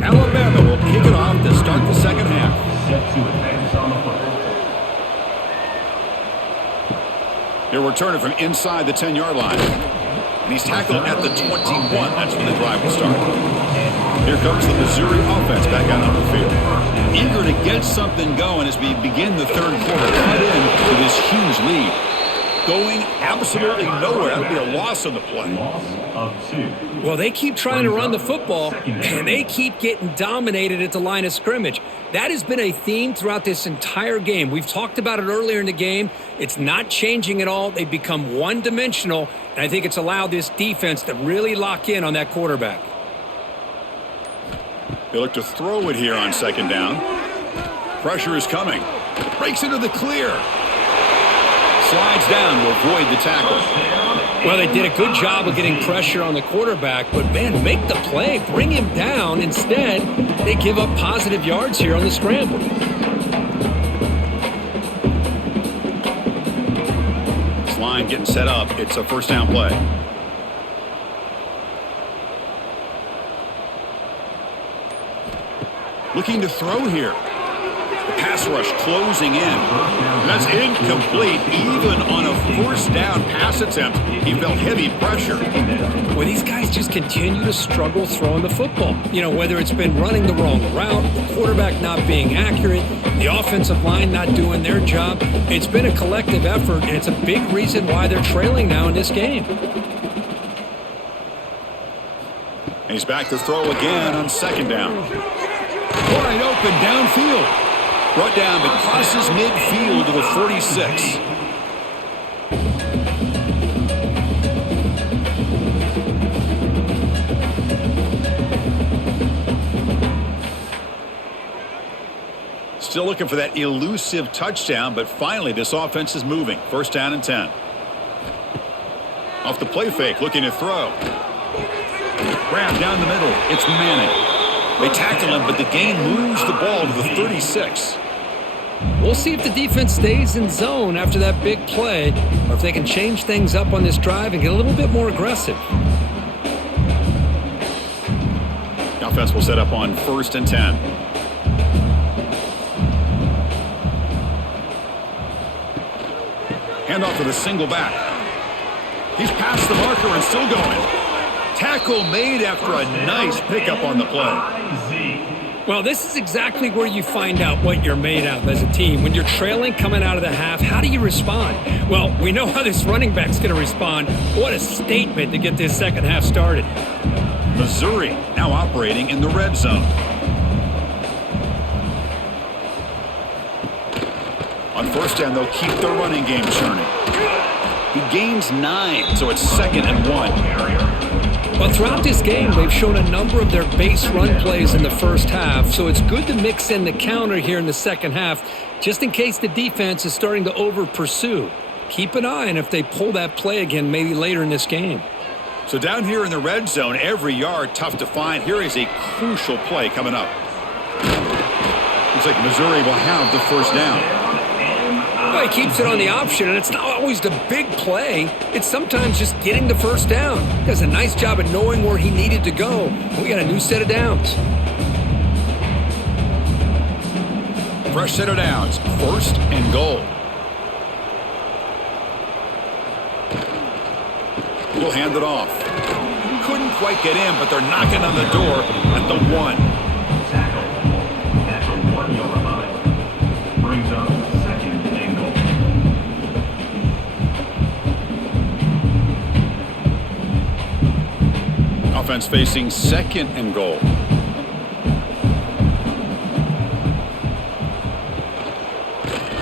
Alabama will kick it off to start the second half. Set to advance on the football. He'll return it from inside the 10-yard line. And he's tackled at the 21. That's when the drive will start. Here comes the Missouri offense back out on the field. Eager to get something going as we begin the 3rd quarter. Cut in for this huge lead. Going absolutely nowhere. That'll be a loss on the play. Loss of 2. Well, they keep trying to run the football, and they keep getting dominated at the line of scrimmage. That has been a theme throughout this entire game. We've talked about it earlier in the game. It's not changing at all. They've become one-dimensional, and I think it's allowed this defense to really lock in on that quarterback. They look to throw it here on 2nd down. Pressure is coming. Breaks into the clear. Slides down to avoid the tackle. Well, they did a good job of getting pressure on the quarterback, but, man, make the play. Bring him down. Instead, they give up positive yards here on the scramble. This line getting set up. It's a 1st down play. Looking to throw here. The pass rush closing in. That's incomplete. Even on a 1st down pass attempt, he felt heavy pressure. Well, these guys just continue to struggle throwing the football. You know, whether it's been running the wrong route, the quarterback not being accurate, the offensive line not doing their job. It's been a collective effort, and it's a big reason why they're trailing now in this game. He's back to throw again on 2nd down. Wide open downfield. Brought down, but crosses midfield to the 46. Still looking for that elusive touchdown, but finally this offense is moving. First down and 10. Off the play fake, looking to throw. Grab down the middle. It's Manning. They tackle him, but the gain moves the ball to the 36. We'll see if the defense stays in zone after that big play, or if they can change things up on this drive and get a little bit more aggressive. The offense will set up on first and 10. Handoff to the single back. He's past the marker and still going. Tackle made after a nice pickup on the play. Well, this is exactly where you find out what you're made of as a team. When you're trailing coming out of the half, how do you respond? Well, we know how this running back's going to respond. What a statement to get this second half started. Missouri now operating in the red zone. On first down, they'll keep the running game churning. He gains 9, so it's 2nd and 1. Well, throughout this game, they've shown a number of their base run plays in the first half, so it's good to mix in the counter here in the second half, just in case the defense is starting to over-pursue. Keep an eye on if they pull that play again maybe later in this game. So down here in the red zone, every yard tough to find. Here is a crucial play coming up. Looks like Missouri will have the first down. Well, he keeps it on the option, and it's not always the big play. It's sometimes just getting the first down. He does a nice job of knowing where he needed to go. We got a new set of downs. Fresh set of downs. First and goal. We'll hand it off. Couldn't quite get in, but they're knocking on the door at the 1. Tackle at the 1-yard line. Brings up 2nd and goal. Offense facing 2nd and goal.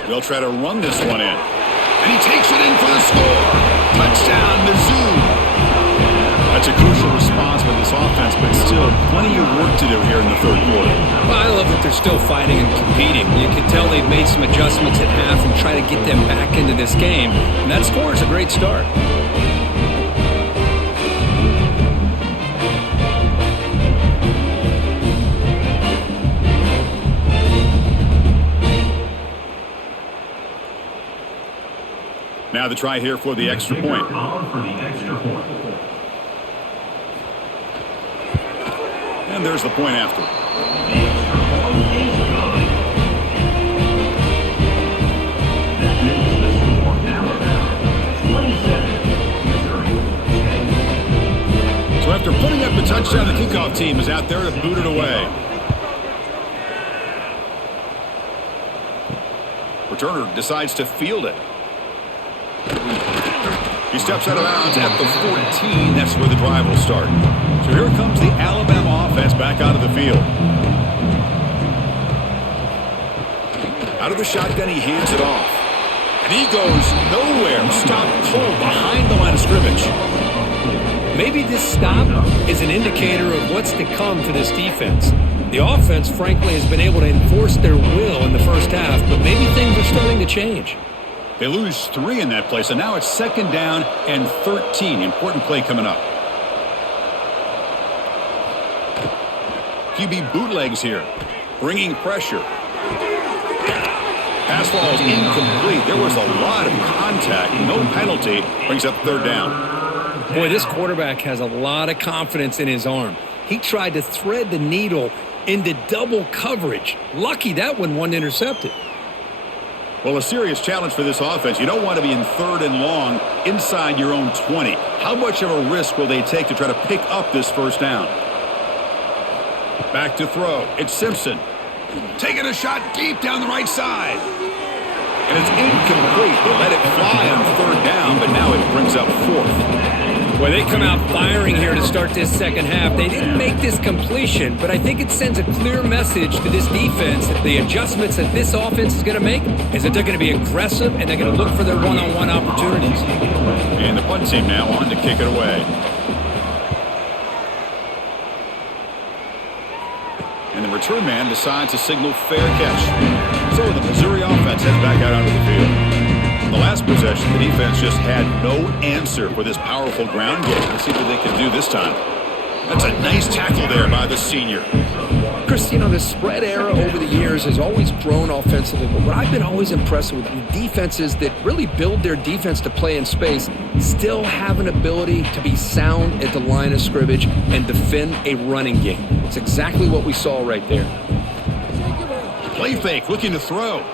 They'll try to run this one in. And he takes it in for the score. Touchdown, Mizzou. That's a crucial response by this offense, but still plenty of work to do here in the third quarter. Well, I love that they're still fighting and competing. You can tell they've made some adjustments at half and try to get them back into this game. And that score is a great start. Now the try here for the extra point. On for the extra point. And there's the point after. The extra point is good. That makes the score Alabama 27, Missouri 10. So after putting up the touchdown, the kickoff team is out there to boot it away. Returner decides to field it. He steps out of bounds at the 14. That's where the drive will start. So here comes the Alabama offense back onto the field. Out of the shotgun, he hands it off. And he goes nowhere. Stop cold behind the line of scrimmage. Maybe this stop is an indicator of what's to come for this defense. The offense, frankly, has been able to enforce their will in the first half, but maybe things are starting to change. They lose 3 in that play, so now it's 2nd down and 13. Important play coming up. QB bootlegs here, bringing pressure. Pass ball is incomplete. There was a lot of contact. No penalty. Brings up 3rd down. Boy, this quarterback has a lot of confidence in his arm. He tried to thread the needle into double coverage. Lucky that one wasn't intercepted. Well, a serious challenge for this offense. You don't want to be in 3rd and long inside your own 20. How much of a risk will they take to try to pick up this first down? Back to throw. It's Simpson. Taking a shot deep down the right side. And it's incomplete. They let it fly on 3rd down, but now it brings up 4th. Well, they come out firing here to start this second half. They didn't make this completion, but I think it sends a clear message to this defense that the adjustments that this offense is going to make is that they're going to be aggressive and they're going to look for their one-on-one opportunities. And the punt team now on to kick it away. And the return man decides to signal fair catch. So the Missouri offense heads back out onto the field. The last possession, the defense just had no answer for this powerful ground game. Let's see what they can do this time. That's a nice tackle there by the senior. Chris, you know, the spread era over the years has always grown offensively, but what I've been always impressed with the defenses that really build their defense to play in space still have an ability to be sound at the line of scrimmage and defend a running game. It's exactly what we saw right there. Play fake, looking to throw.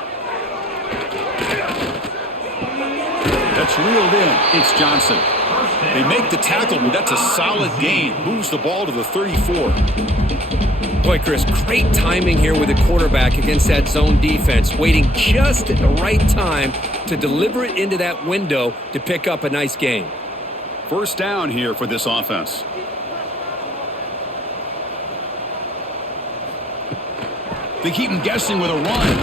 That's reeled in. It's Johnson. They make the tackle, but that's a solid gain. Moves the ball to the 34. Boy, Chris, great timing here with the quarterback against that zone defense, waiting just at the right time to deliver it into that window to pick up a nice gain. First down here for this offense. They keep him guessing with a run.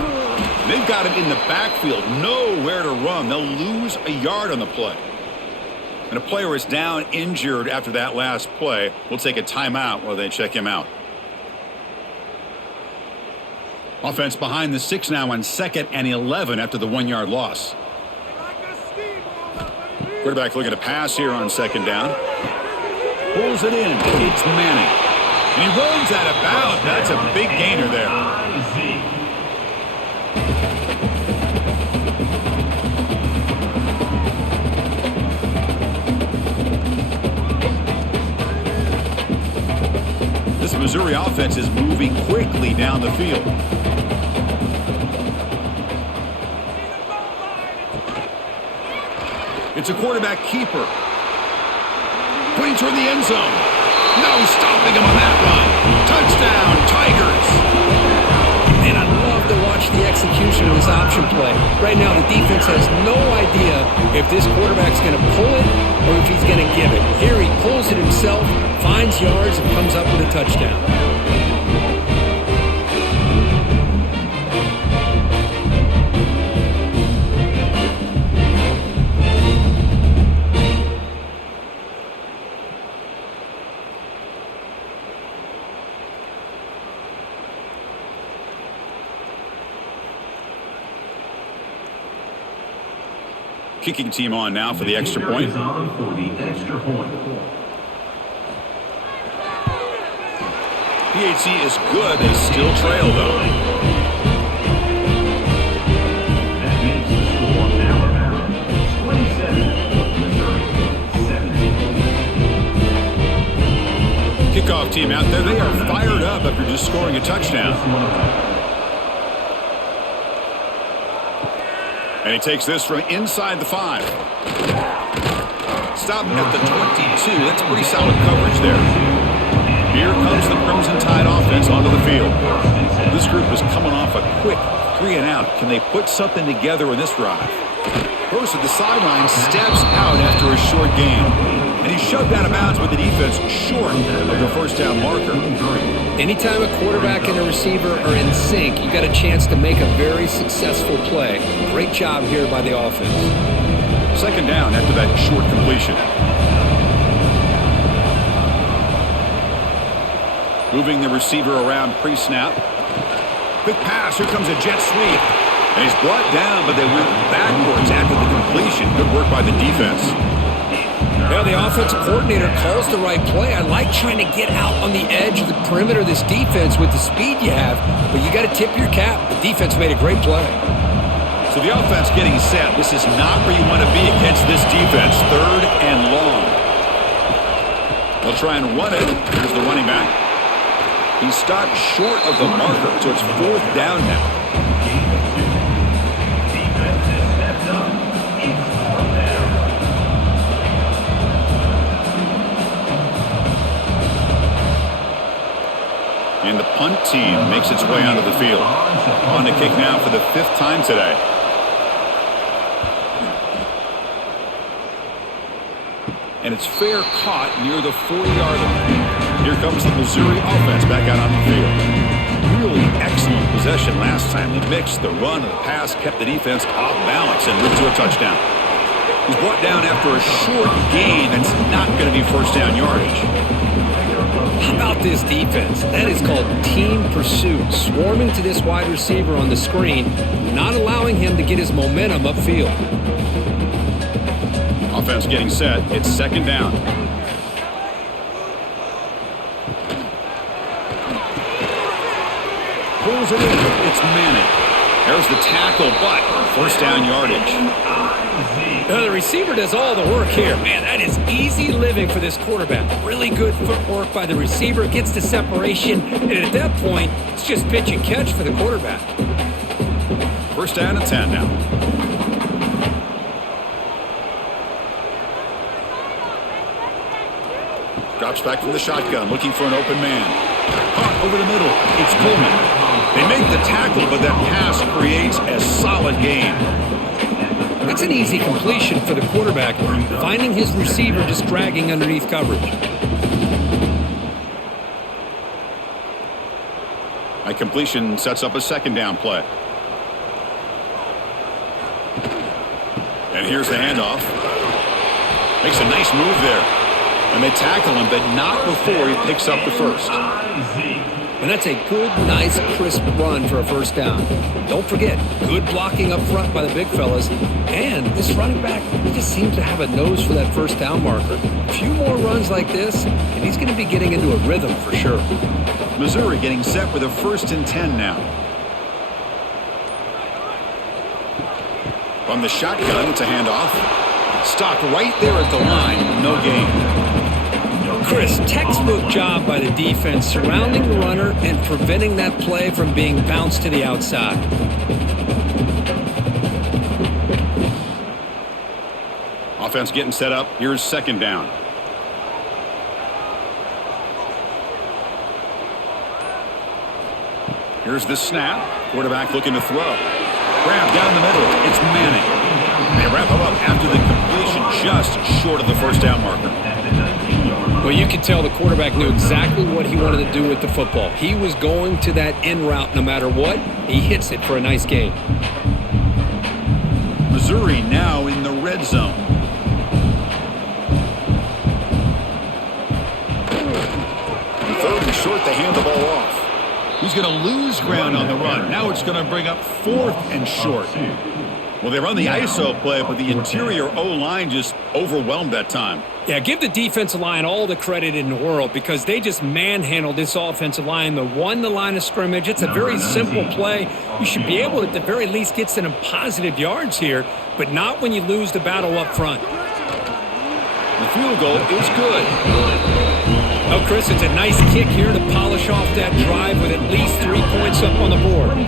They've got him in the backfield, nowhere to run. They'll lose a yard on the play. And a player is down injured after that last play. We'll take a timeout while they check him out. Offense behind the 6 now on 2nd and 11 after the 1-yard loss. Quarterback looking to pass here on 2nd down. Pulls it in. It's Manning. And he runs out of bounds. That's a big gainer there. This Missouri offense is moving quickly down the field. It's a quarterback keeper. Pointing toward the end zone. No stopping him on that run. Touchdown, Tigers. Man, I love to watch the execution of this option play. Right now, the defense has no idea if this quarterback's going to pull it or if he's going to give it. Here he pulls it himself, finds yards, and comes up with a touchdown. Kicking team on now for the extra point. PHC is good. They still trail, though. That makes the score Alabama 27, Missouri 17. Kickoff team out there. They are fired up after just scoring a touchdown. And he takes this from inside the 5. Stop at the 22. That's pretty solid coverage there. Here comes the Crimson Tide offense onto the field. This group is coming off a quick 3-and-out. Can they put something together in this drive? Burst at the sideline, steps out after a short gain. And he's shoved out of bounds with the defense short of the first down marker. Anytime a quarterback and a receiver are in sync, you got a chance to make a very successful play. Great job here by the offense. 2nd down after that short completion. Moving the receiver around pre-snap. Quick pass. Here comes a jet sweep. And he's brought down, but they went backwards after the completion. Good work by the defense. Well, the offensive coordinator calls the right play. I like trying to get out on the edge of the perimeter of this defense with the speed you have, but you got to tip your cap. The defense made a great play. So the offense getting set. This is not where you want to be against this defense. 3rd and long. They'll try and run it. Here's the running back. He stopped short of the marker, so it's 4th down now. And the punt team makes its way onto the field. On to kick now for the 5th time today. And it's fair caught near the 40-yard line. Here comes the Missouri offense back out on the field. Really excellent possession last time. They mixed the run and the pass, kept the defense off balance, and moved to a touchdown. He's brought down after a short gain. That's not going to be first down yardage. How about this defense? That is called team pursuit. Swarming to this wide receiver on the screen, not allowing him to get his momentum upfield. Offense getting set. It's second down. Pulls it in. It's Manning. There's the tackle, but first down yardage. The receiver does all the work here. Man, that is easy living for this quarterback. Really good footwork by the receiver. Gets the separation. And at that point, it's just pitch and catch for the quarterback. First down and 10 now. Drops back from the shotgun, looking for an open man. Caught over the middle. It's Coleman. They make the tackle, but that pass creates a solid gain. That's an easy completion for the quarterback, finding his receiver just dragging underneath coverage. A completion sets up a second down play. And here's the handoff. Makes a nice move there. And they tackle him, but not before he picks up the first. And that's a good, nice, crisp run for a first down. Don't forget, good blocking up front by the big fellas. And this running back, he just seems to have a nose for that first down marker. A few more runs like this, and he's going to be getting into a rhythm for sure. Missouri getting set with a first and 10 now. From the shotgun, it's a handoff. Stopped right there at the line, no gain. Chris, textbook job by the defense surrounding the runner and preventing that play from being bounced to the outside. Offense getting set up. Here's second down. Here's the snap. Quarterback looking to throw. Grab down the middle. It's Manning. They wrap him up after the completion, just short of the first down marker. Well, you could tell the quarterback knew exactly what he wanted to do with the football. He was going to that in route no matter what. He hits it for a nice gain. Missouri now in the red zone. And third and short, they hand the ball off. He's going to lose ground on the run. Now it's going to bring up fourth and short. Well, they run the ISO play, but the interior O-line just overwhelmed that time. Yeah, give the defensive line all the credit in the world because they just manhandled this offensive line. They won the line of scrimmage. It's a very simple play. You should be able to, at the very least, get some positive yards here, but not when you lose the battle up front. The field goal is good. Oh, Chris, it's a nice kick here to polish off that drive with at least 3 points up on the board.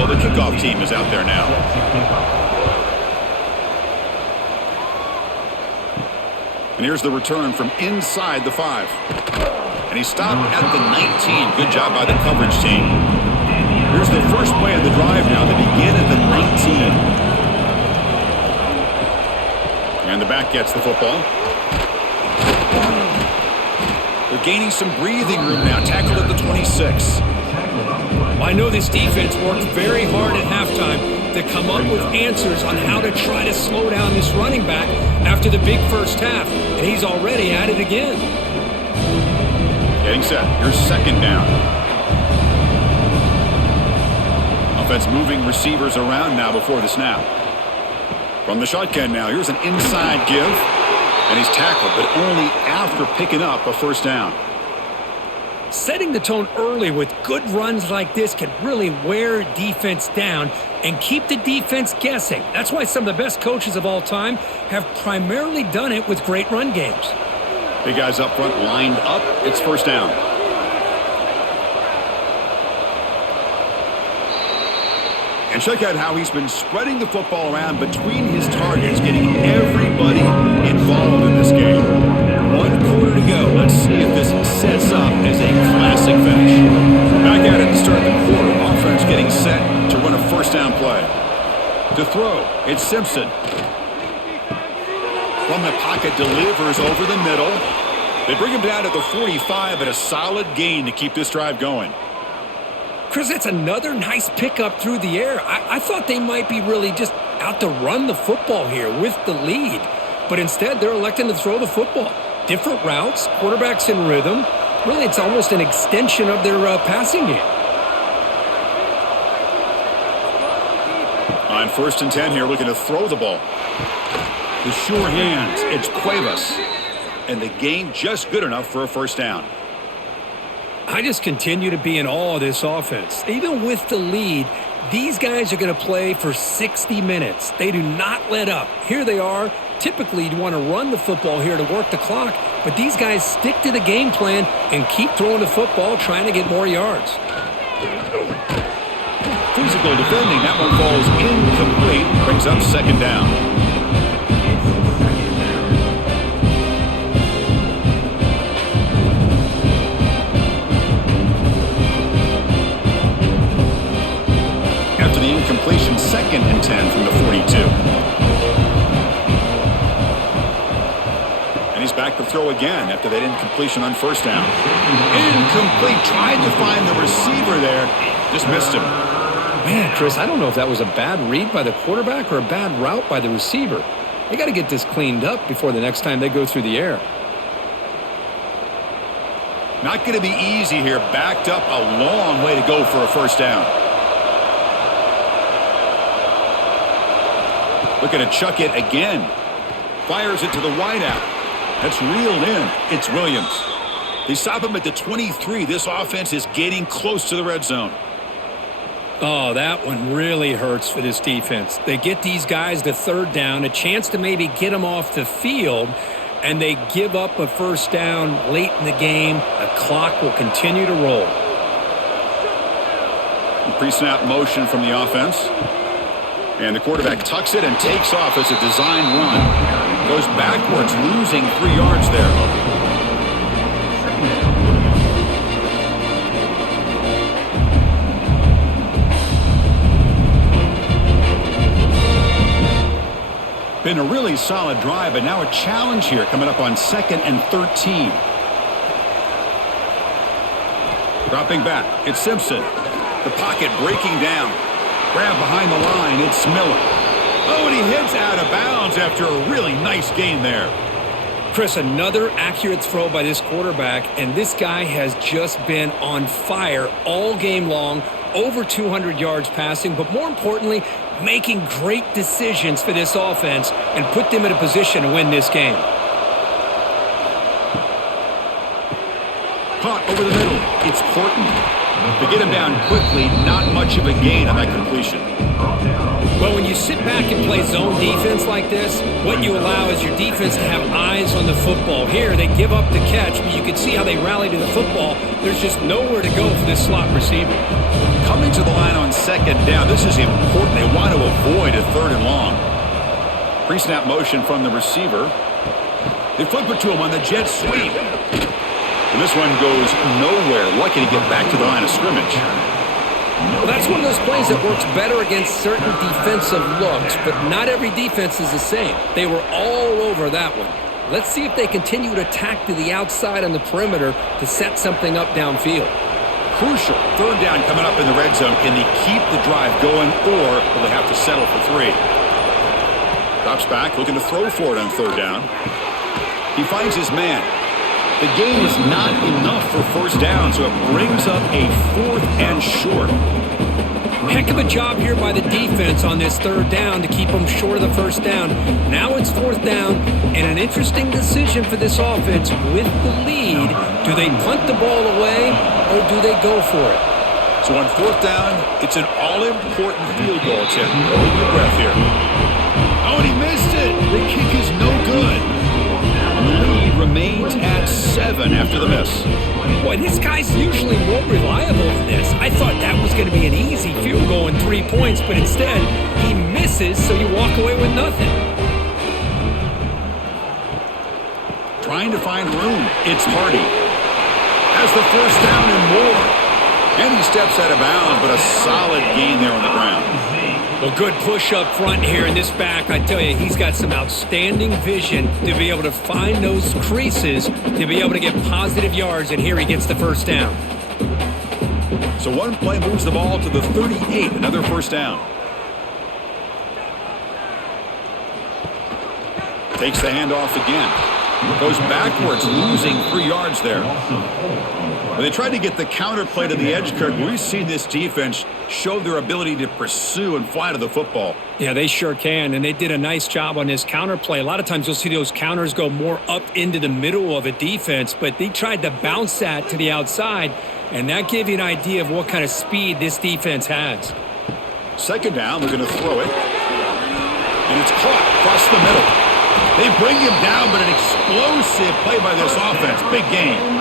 The kickoff team is out there now. And here's the return from inside the 5. And he stopped at the 19. Good job by the coverage team. Here's the first play of the drive now. They begin at the 19. And the back gets the football. They're gaining some breathing room now. Tackled at the 26. I know this defense worked very hard at halftime to come up with answers on how to try to slow down this running back after the big first half, and he's already at it again. Getting set. Here's second down. Offense moving receivers around now before the snap. From the shotgun now, here's an inside give, and he's tackled, but only after picking up a first down. Setting the tone early with good runs like this can really wear defense down and keep the defense guessing. That's why some of the best coaches of all time have primarily done it with great run games. Big guys up front lined up. It's first down. And check out how he's been spreading the football around between his targets, getting everybody involved in this game. 1 quarter to go. Let's see if this sets up as a classic finish. Back at it to start the quarter. Offense getting set to run a first down play. To throw, it's Simpson. From the pocket, delivers over the middle. They bring him down to the 45, but a solid gain to keep this drive going. Chris, that's another nice pickup through the air. I thought they might be really just out to run the football here with the lead. But instead, they're electing to throw the football. Different routes, quarterbacks in rhythm. Really, it's almost an extension of their passing game. On 1st and 10 here, looking to throw the ball. The sure hands, it's Cuevas. And the gain just good enough for a first down. I just continue to be in awe of this offense. Even with the lead, these guys are going to play for 60 minutes. They do not let up. Here they are. Typically, you'd want to run the football here to work the clock, but these guys stick to the game plan and keep throwing the football, trying to get more yards. Physical defending. That one falls incomplete. Brings up 2nd down. After the incompletion, 2nd and 10 from the 42. And he's back to throw again after that incompletion on 1st down. Incomplete. Tried to find the receiver there. Just missed him. Man, Chris, I don't know if that was a bad read by the quarterback or a bad route by the receiver. They got to get this cleaned up before the next time they go through the air. Not going to be easy here. Backed up a long way to go for a first down. Looking to chuck it again. Fires it to the wideout. That's reeled in. It's Williams. They stop him at the 23. This offense is getting close to the red zone. Oh, that one really hurts for this defense. They get these guys to 3rd down, a chance to maybe get them off the field, and they give up a first down late in the game. The clock will continue to roll. Pre-snap motion from the offense. And the quarterback tucks it and takes off as a design run. Goes backwards, losing 3 yards there. Been a really solid drive, but now a challenge here coming up on 2nd and 13. Dropping back, it's Simpson. The pocket breaking down. Grab behind the line, it's Miller. Oh, and he hits out of bounds after a really nice gain there. Chris, another accurate throw by this quarterback, and this guy has just been on fire all game long, over 200 yards passing, but more importantly, making great decisions for this offense and put them in a position to win this game. Caught over the middle, it's Horton. To get him down quickly, not much of a gain on that completion. Well, when you sit back and play zone defense like this, what you allow is your defense to have eyes on the football. Here, they give up the catch, but you can see how they rally to the football. There's just nowhere to go for this slot receiver. Coming to the line on 2nd down, this is important. They want to avoid a 3rd and long. Pre-snap motion from the receiver. They flip it to him on the jet sweep. And this one goes nowhere. Lucky to get back to the line of scrimmage. Well, that's one of those plays that works better against certain defensive looks, but not every defense is the same. They were all over that one. Let's see if they continue to attack to the outside on the perimeter to set something up downfield. Crucial. 3rd down coming up in the red zone. Can they keep the drive going, or will they have to settle for 3? Drops back, looking to throw for it on 3rd down. He finds his man. The gain is not enough for first down, so it brings up a 4th and short. Heck of a job here by the defense on this 3rd down to keep them short of the first down. Now it's 4th down, and an interesting decision for this offense with the lead. Do they punt the ball away, or do they go for it? So on 4th down, it's an all-important field goal attempt. Hold your breath here. Oh, and he missed it. The kick is no good. And the lead remains at 7 after the miss. Boy, this guy's usually more reliable than this. I thought that was going to be an easy field goal and 3 points, but instead, he misses, so you walk away with nothing. Trying to find room. It's Hardy. Has the first down and more. And he steps out of bounds, but a solid gain there on the ground. Well, good push up front here in this back. I tell you, he's got some outstanding vision to be able to find those creases, to be able to get positive yards, and here he gets the first down. So one play moves the ball to the 38, another first down. Takes the handoff again. Goes backwards, losing 3 yards there. When they tried to get the counter play to the edge, Kirk, we've seen this defense show their ability to pursue and fly to the football. Yeah, they sure can, and they did a nice job on this counter play. A lot of times you'll see those counters go more up into the middle of a defense, but they tried to bounce that to the outside, and that gave you an idea of what kind of speed this defense has. Second down, they're going to throw it. And it's caught across the middle. They bring him down, but an explosive play by this offense. Big game.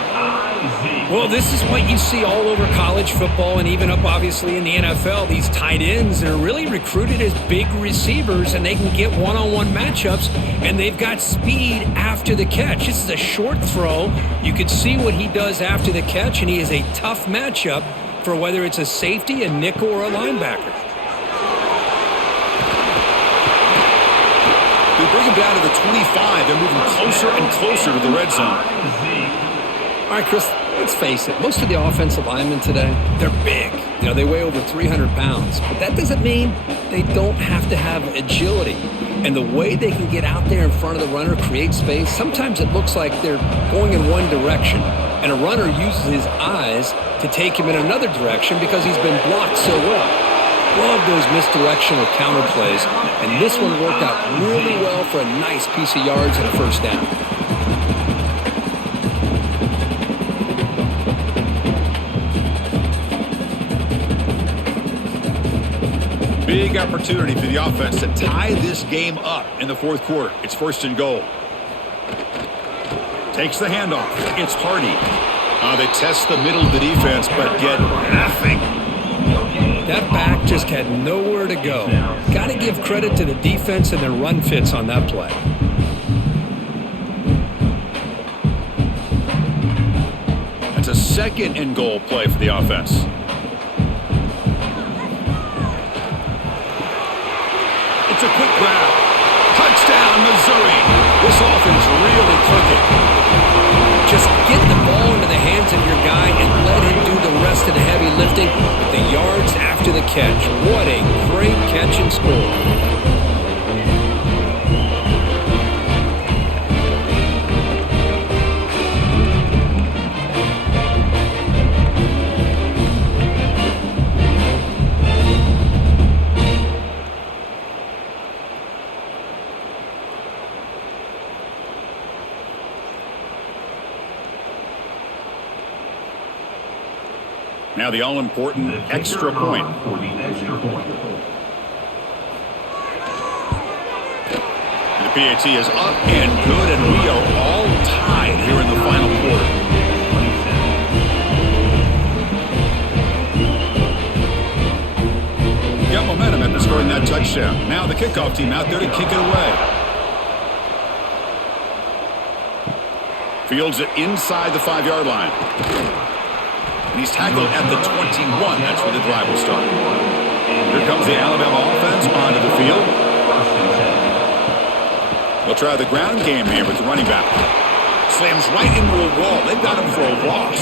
Well, this is what you see all over college football and even up, obviously, in the NFL. These tight ends are really recruited as big receivers, and they can get one-on-one matchups, and they've got speed after the catch. This is a short throw. You can see what he does after the catch, and he is a tough matchup for whether it's a safety, a nickel, or a linebacker. They bring him down to the 25. They're moving closer and closer to the red zone. All right, Chris, let's face it. Most of the offensive linemen today, they're big. You know, they weigh over 300 pounds. But that doesn't mean they don't have to have agility. And the way they can get out there in front of the runner, create space, sometimes it looks like they're going in one direction. And a runner uses his eyes to take him in another direction because he's been blocked so well. Love those misdirectional counter plays, and this one worked out really well for a nice piece of yards and a first down. Big opportunity for the offense to tie this game up in the fourth quarter. It's first and goal. Takes the handoff. It's Hardy. They test the middle of the defense, but get nothing. That back just had nowhere to go. Got to give credit to the defense and their run fits on that play. That's a second and goal play for the offense. It's a quick grab. Touchdown, Missouri. This offense really clicking. Just get the ball into the hands of your guy and let him do the rest of the heavy lifting with the yards after the catch. What a great catch and score. Now the all-important extra point. The PAT is up and good, and we are all tied here in the final quarter. Got momentum after scoring that touchdown. Now the kickoff team out there to kick it away. Fields it inside the 5-yard line. And he's tackled at the 21. That's where the drive will start. Here comes the Alabama offense onto the field. They'll try the ground game here with the running back. Slams right into a wall. They've got him for a loss.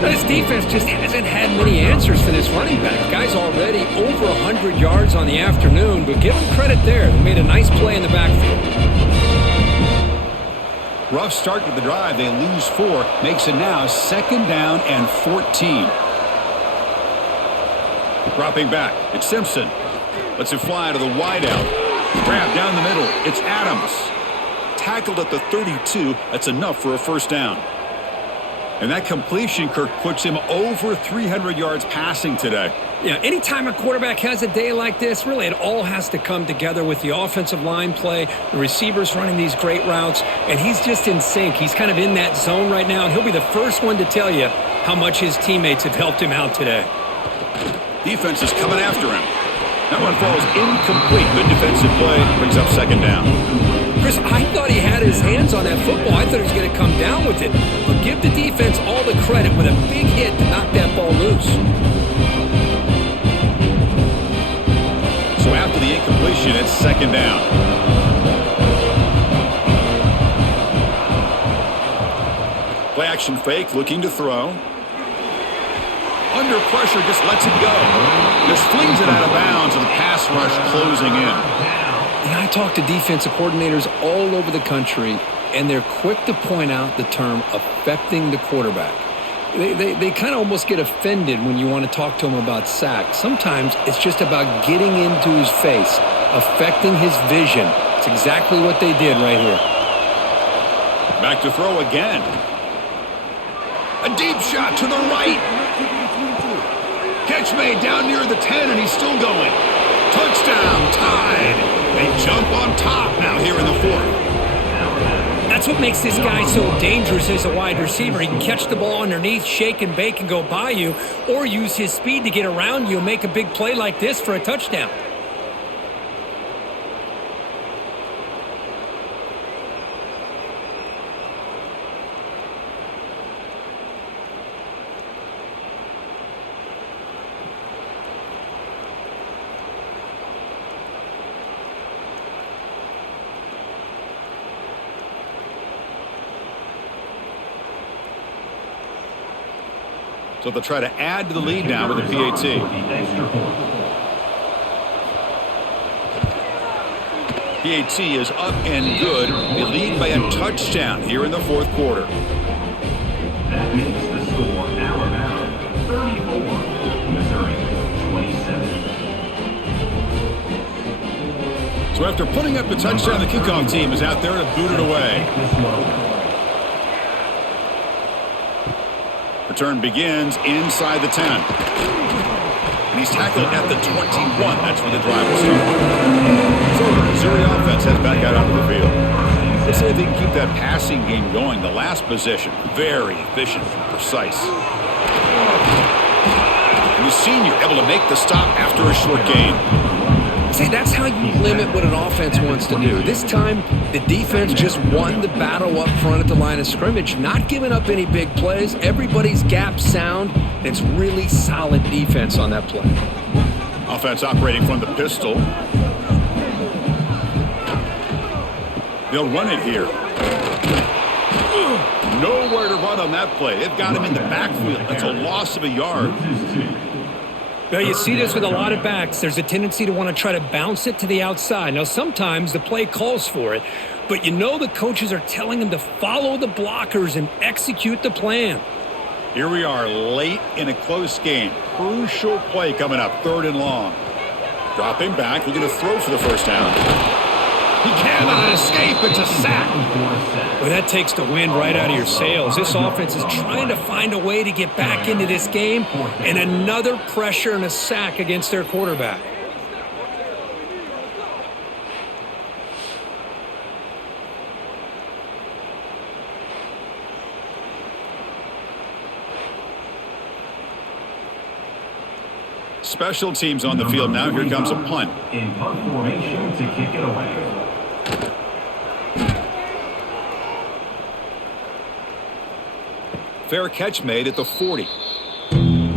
This defense just hasn't had many answers for this running back. Guy's already over 100 yards on the afternoon, but give him credit there. They made a nice play in the backfield. Rough start to the drive. They lose 4. Makes it now second down and 14. Dropping back. It's Simpson. Lets it fly to the wideout. Grab down the middle. It's Adams. Tackled at the 32. That's enough for a first down. And that completion, Kirk, puts him over 300 yards passing today. Yeah, anytime a quarterback has a day like this, really it all has to come together with the offensive line play, the receivers running these great routes, and he's just in sync. He's kind of in that zone right now, and he'll be the first one to tell you how much his teammates have helped him out today. Defense is coming after him. That one falls incomplete. Good defensive play. Brings up second down. Chris, I thought he had his hands on that football. I thought he was going to come down with it. But give the defense all the credit with a big hit to knock that ball loose. So after the incompletion, it's second down. Play action fake, looking to throw. under pressure, just lets it go. Just flings it out of bounds, and the pass rush closing in. And I talk to defensive coordinators all over the country, and they're quick to point out the term affecting the quarterback. They kind of almost get offended when you want to talk to them about sacks. Sometimes it's just about getting into his face, affecting his vision. It's exactly what they did right here. Back to throw again. A deep shot to the right. Catch made down near the 10, and he's still going. Touchdown, tied. They jump on top now here in the fourth. That's what makes this guy so dangerous as a wide receiver. He can catch the ball underneath, shake and bake and go by you, or use his speed to get around you and make a big play like this for a touchdown. So they'll try to add to the lead now with the PAT. PAT is up and good. They lead by a touchdown here in the fourth quarter. That makes the score Alabama 34, Missouri 27. So after putting up the touchdown, the kickoff team is out there to boot it away. Return begins inside the 10. And he's tackled at the 21. That's where the drive will start. So the Missouri offense heads back out onto the field. Let's see if they can keep that passing game going. The last possession, very efficient and precise. And the senior able to make the stop after a short gain. See, that's how you limit what an offense wants to do. This time, the defense just won the battle up front at the line of scrimmage, not giving up any big plays. Everybody's gap sound. It's really solid defense on that play. Offense operating from the pistol. They'll run it here. Nowhere to run on that play. They've got him in the backfield. That's a loss of a yard. Well, you see this with a lot of backs. There's a tendency to want to try to bounce it to the outside. Now, sometimes the play calls for it, but you know the coaches are telling them to follow the blockers and execute the plan. Here we are late in a close game. Crucial play coming up, 3rd and long. Dropping back, looking to throw for the first down. He cannot escape. It's a sack. Well, that takes the wind right out of your sails. This offense is trying to find a way to get back into this game, and another pressure and a sack against their quarterback. Special teams on the field now. Here comes a punt. In punt formation to kick it away. Fair catch made at the 40.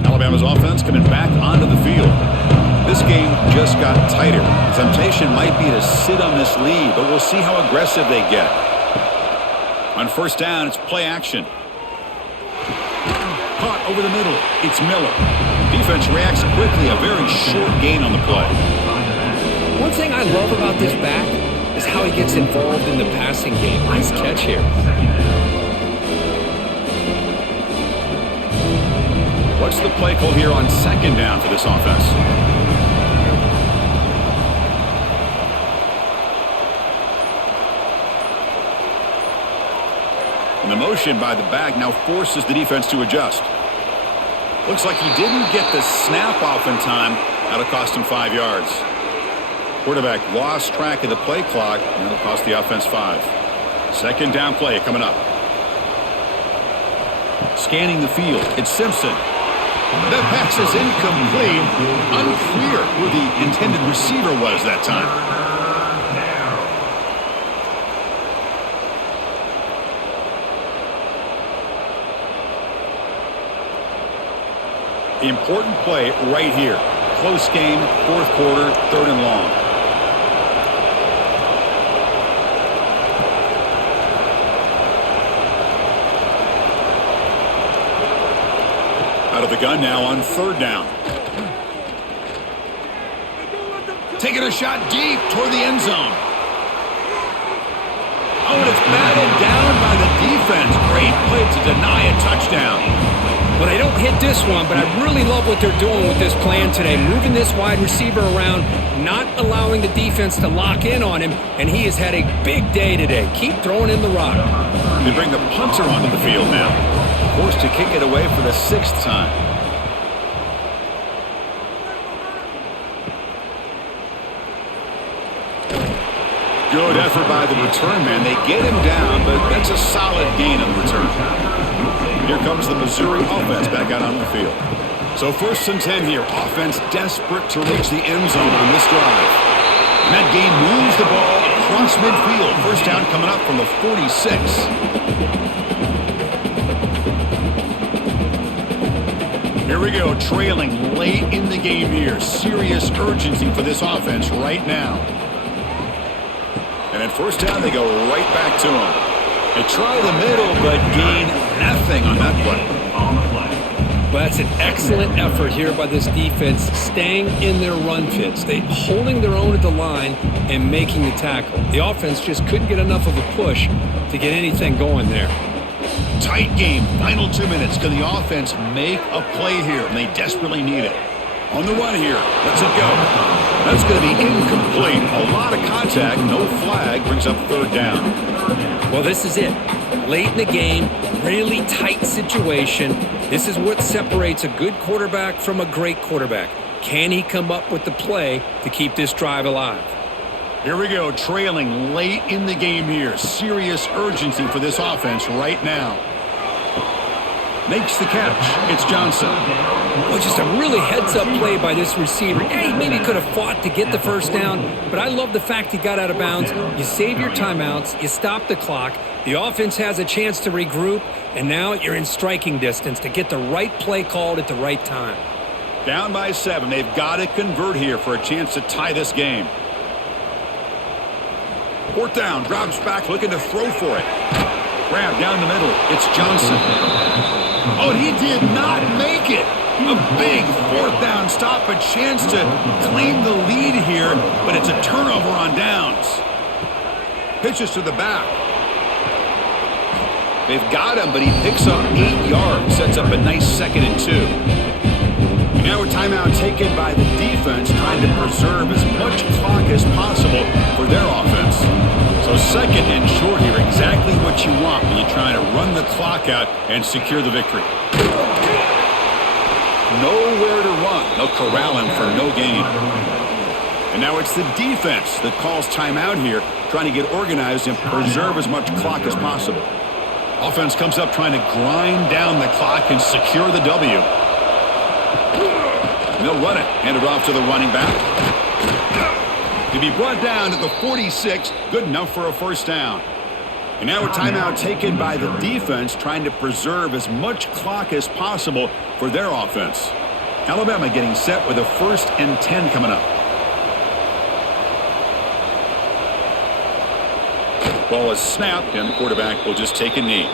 Alabama's offense coming back onto the field. This game just got tighter. The temptation might be to sit on this lead, but we'll see how aggressive they get. On first down, it's play action. Caught over the middle. It's Miller. Defense reacts quickly. A very short gain on the play. One thing I love about this back is how he gets involved in the passing game. Nice catch here. What's the play call here on second down for this offense? And the motion by the back now forces the defense to adjust. Looks like he didn't get the snap off in time. That'll cost him 5 yards. Quarterback lost track of the play clock, and that'll cost the offense 5. Second down play coming up. Scanning the field, it's Simpson. That pass is incomplete. Unclear who the intended receiver was that time. The important play right here. Close game, 4th quarter, 3rd and long. Out of the the gun now on 3rd down. Taking a shot deep toward the end zone. Oh, and it's batted down by the defense. Great play to deny a touchdown. Well, they don't hit this one, but I really love what they're doing with this plan today. Moving this wide receiver around, not allowing the defense to lock in on him, and he has had a big day today. Keep throwing in the rock. They bring the punter onto the field now. Forced to kick it away for the 6th time. Good effort by the return man. They get him down, but that's a solid gain on the return. Here comes the Missouri offense back out on the field. So 1st and 10 here. Offense desperate to reach the end zone on this drive. And that game moves the ball across midfield. 1st down coming up from the 46. Here we go, trailing late in the game here. Serious urgency for this offense right now. And at 1st down, they go right back to him. They try the middle, but gain nothing on that play. Well, that's an excellent effort here by this defense, staying in their run fits. They holding their own at the line and making the tackle. The offense just couldn't get enough of a push to get anything going there. Tight game, final 2 minutes. Can the offense make a play here? And they desperately need it. On the run here, lets it go. That's going to be incomplete. A lot of contact, no flag, brings up 3rd down. Well, this is it. Late in the game, really tight situation. This is what separates a good quarterback from a great quarterback. Can he come up with the play to keep this drive alive? Here we go, trailing late in the game here. Serious urgency for this offense right now. Makes the catch. It's Johnson. Well, just a really heads-up play by this receiver. Yeah, he maybe could have fought to get the 1st down, but I love the fact he got out of bounds. You save your timeouts. You stop the clock. The offense has a chance to regroup, and now you're in striking distance to get the right play called at the right time. Down by 7. They've got to convert here for a chance to tie this game. 4th down, drops back, looking to throw for it. Grab down the middle. It's Johnson. Oh, and he did not make it. A big 4th down stop, a chance to claim the lead here, but it's a turnover on downs. Pitches to the back. They've got him, but he picks up 8 yards, sets up a nice 2nd and 2. Now a timeout taken by the defense, trying to preserve as much clock as possible for their offense. So 2nd and short here, exactly what you want when you're trying to run the clock out and secure the victory. Nowhere to run. They'll corral him for no gain. And now it's the defense that calls timeout here, trying to get organized and preserve as much clock as possible. Offense comes up trying to grind down the clock and secure the W. They'll run it. Hand it off to the running back. To be brought down to the 46. Good enough for a 1st down. And now a timeout taken by the defense, trying to preserve as much clock as possible for their offense. Alabama getting set with a 1st and 10 coming up. Ball is snapped, and the quarterback will just take a knee.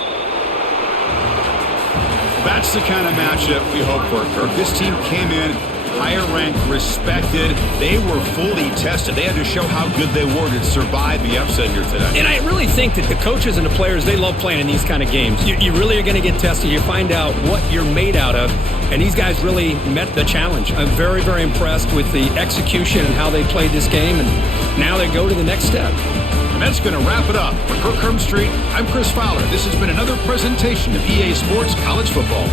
That's the kind of matchup we hope for, Kirk. This team came in higher ranked, respected. They were fully tested. They had to show how good they were to survive the upset here today. And I really think that the coaches and the players, they love playing in these kind of games. You really are going to get tested. You find out what you're made out of. And these guys really met the challenge. I'm very, very impressed with the execution and how they played this game. And now they go to the next step. And that's going to wrap it up. For Kirk Street, I'm Chris Fowler. This has been another presentation of EA Sports College Football.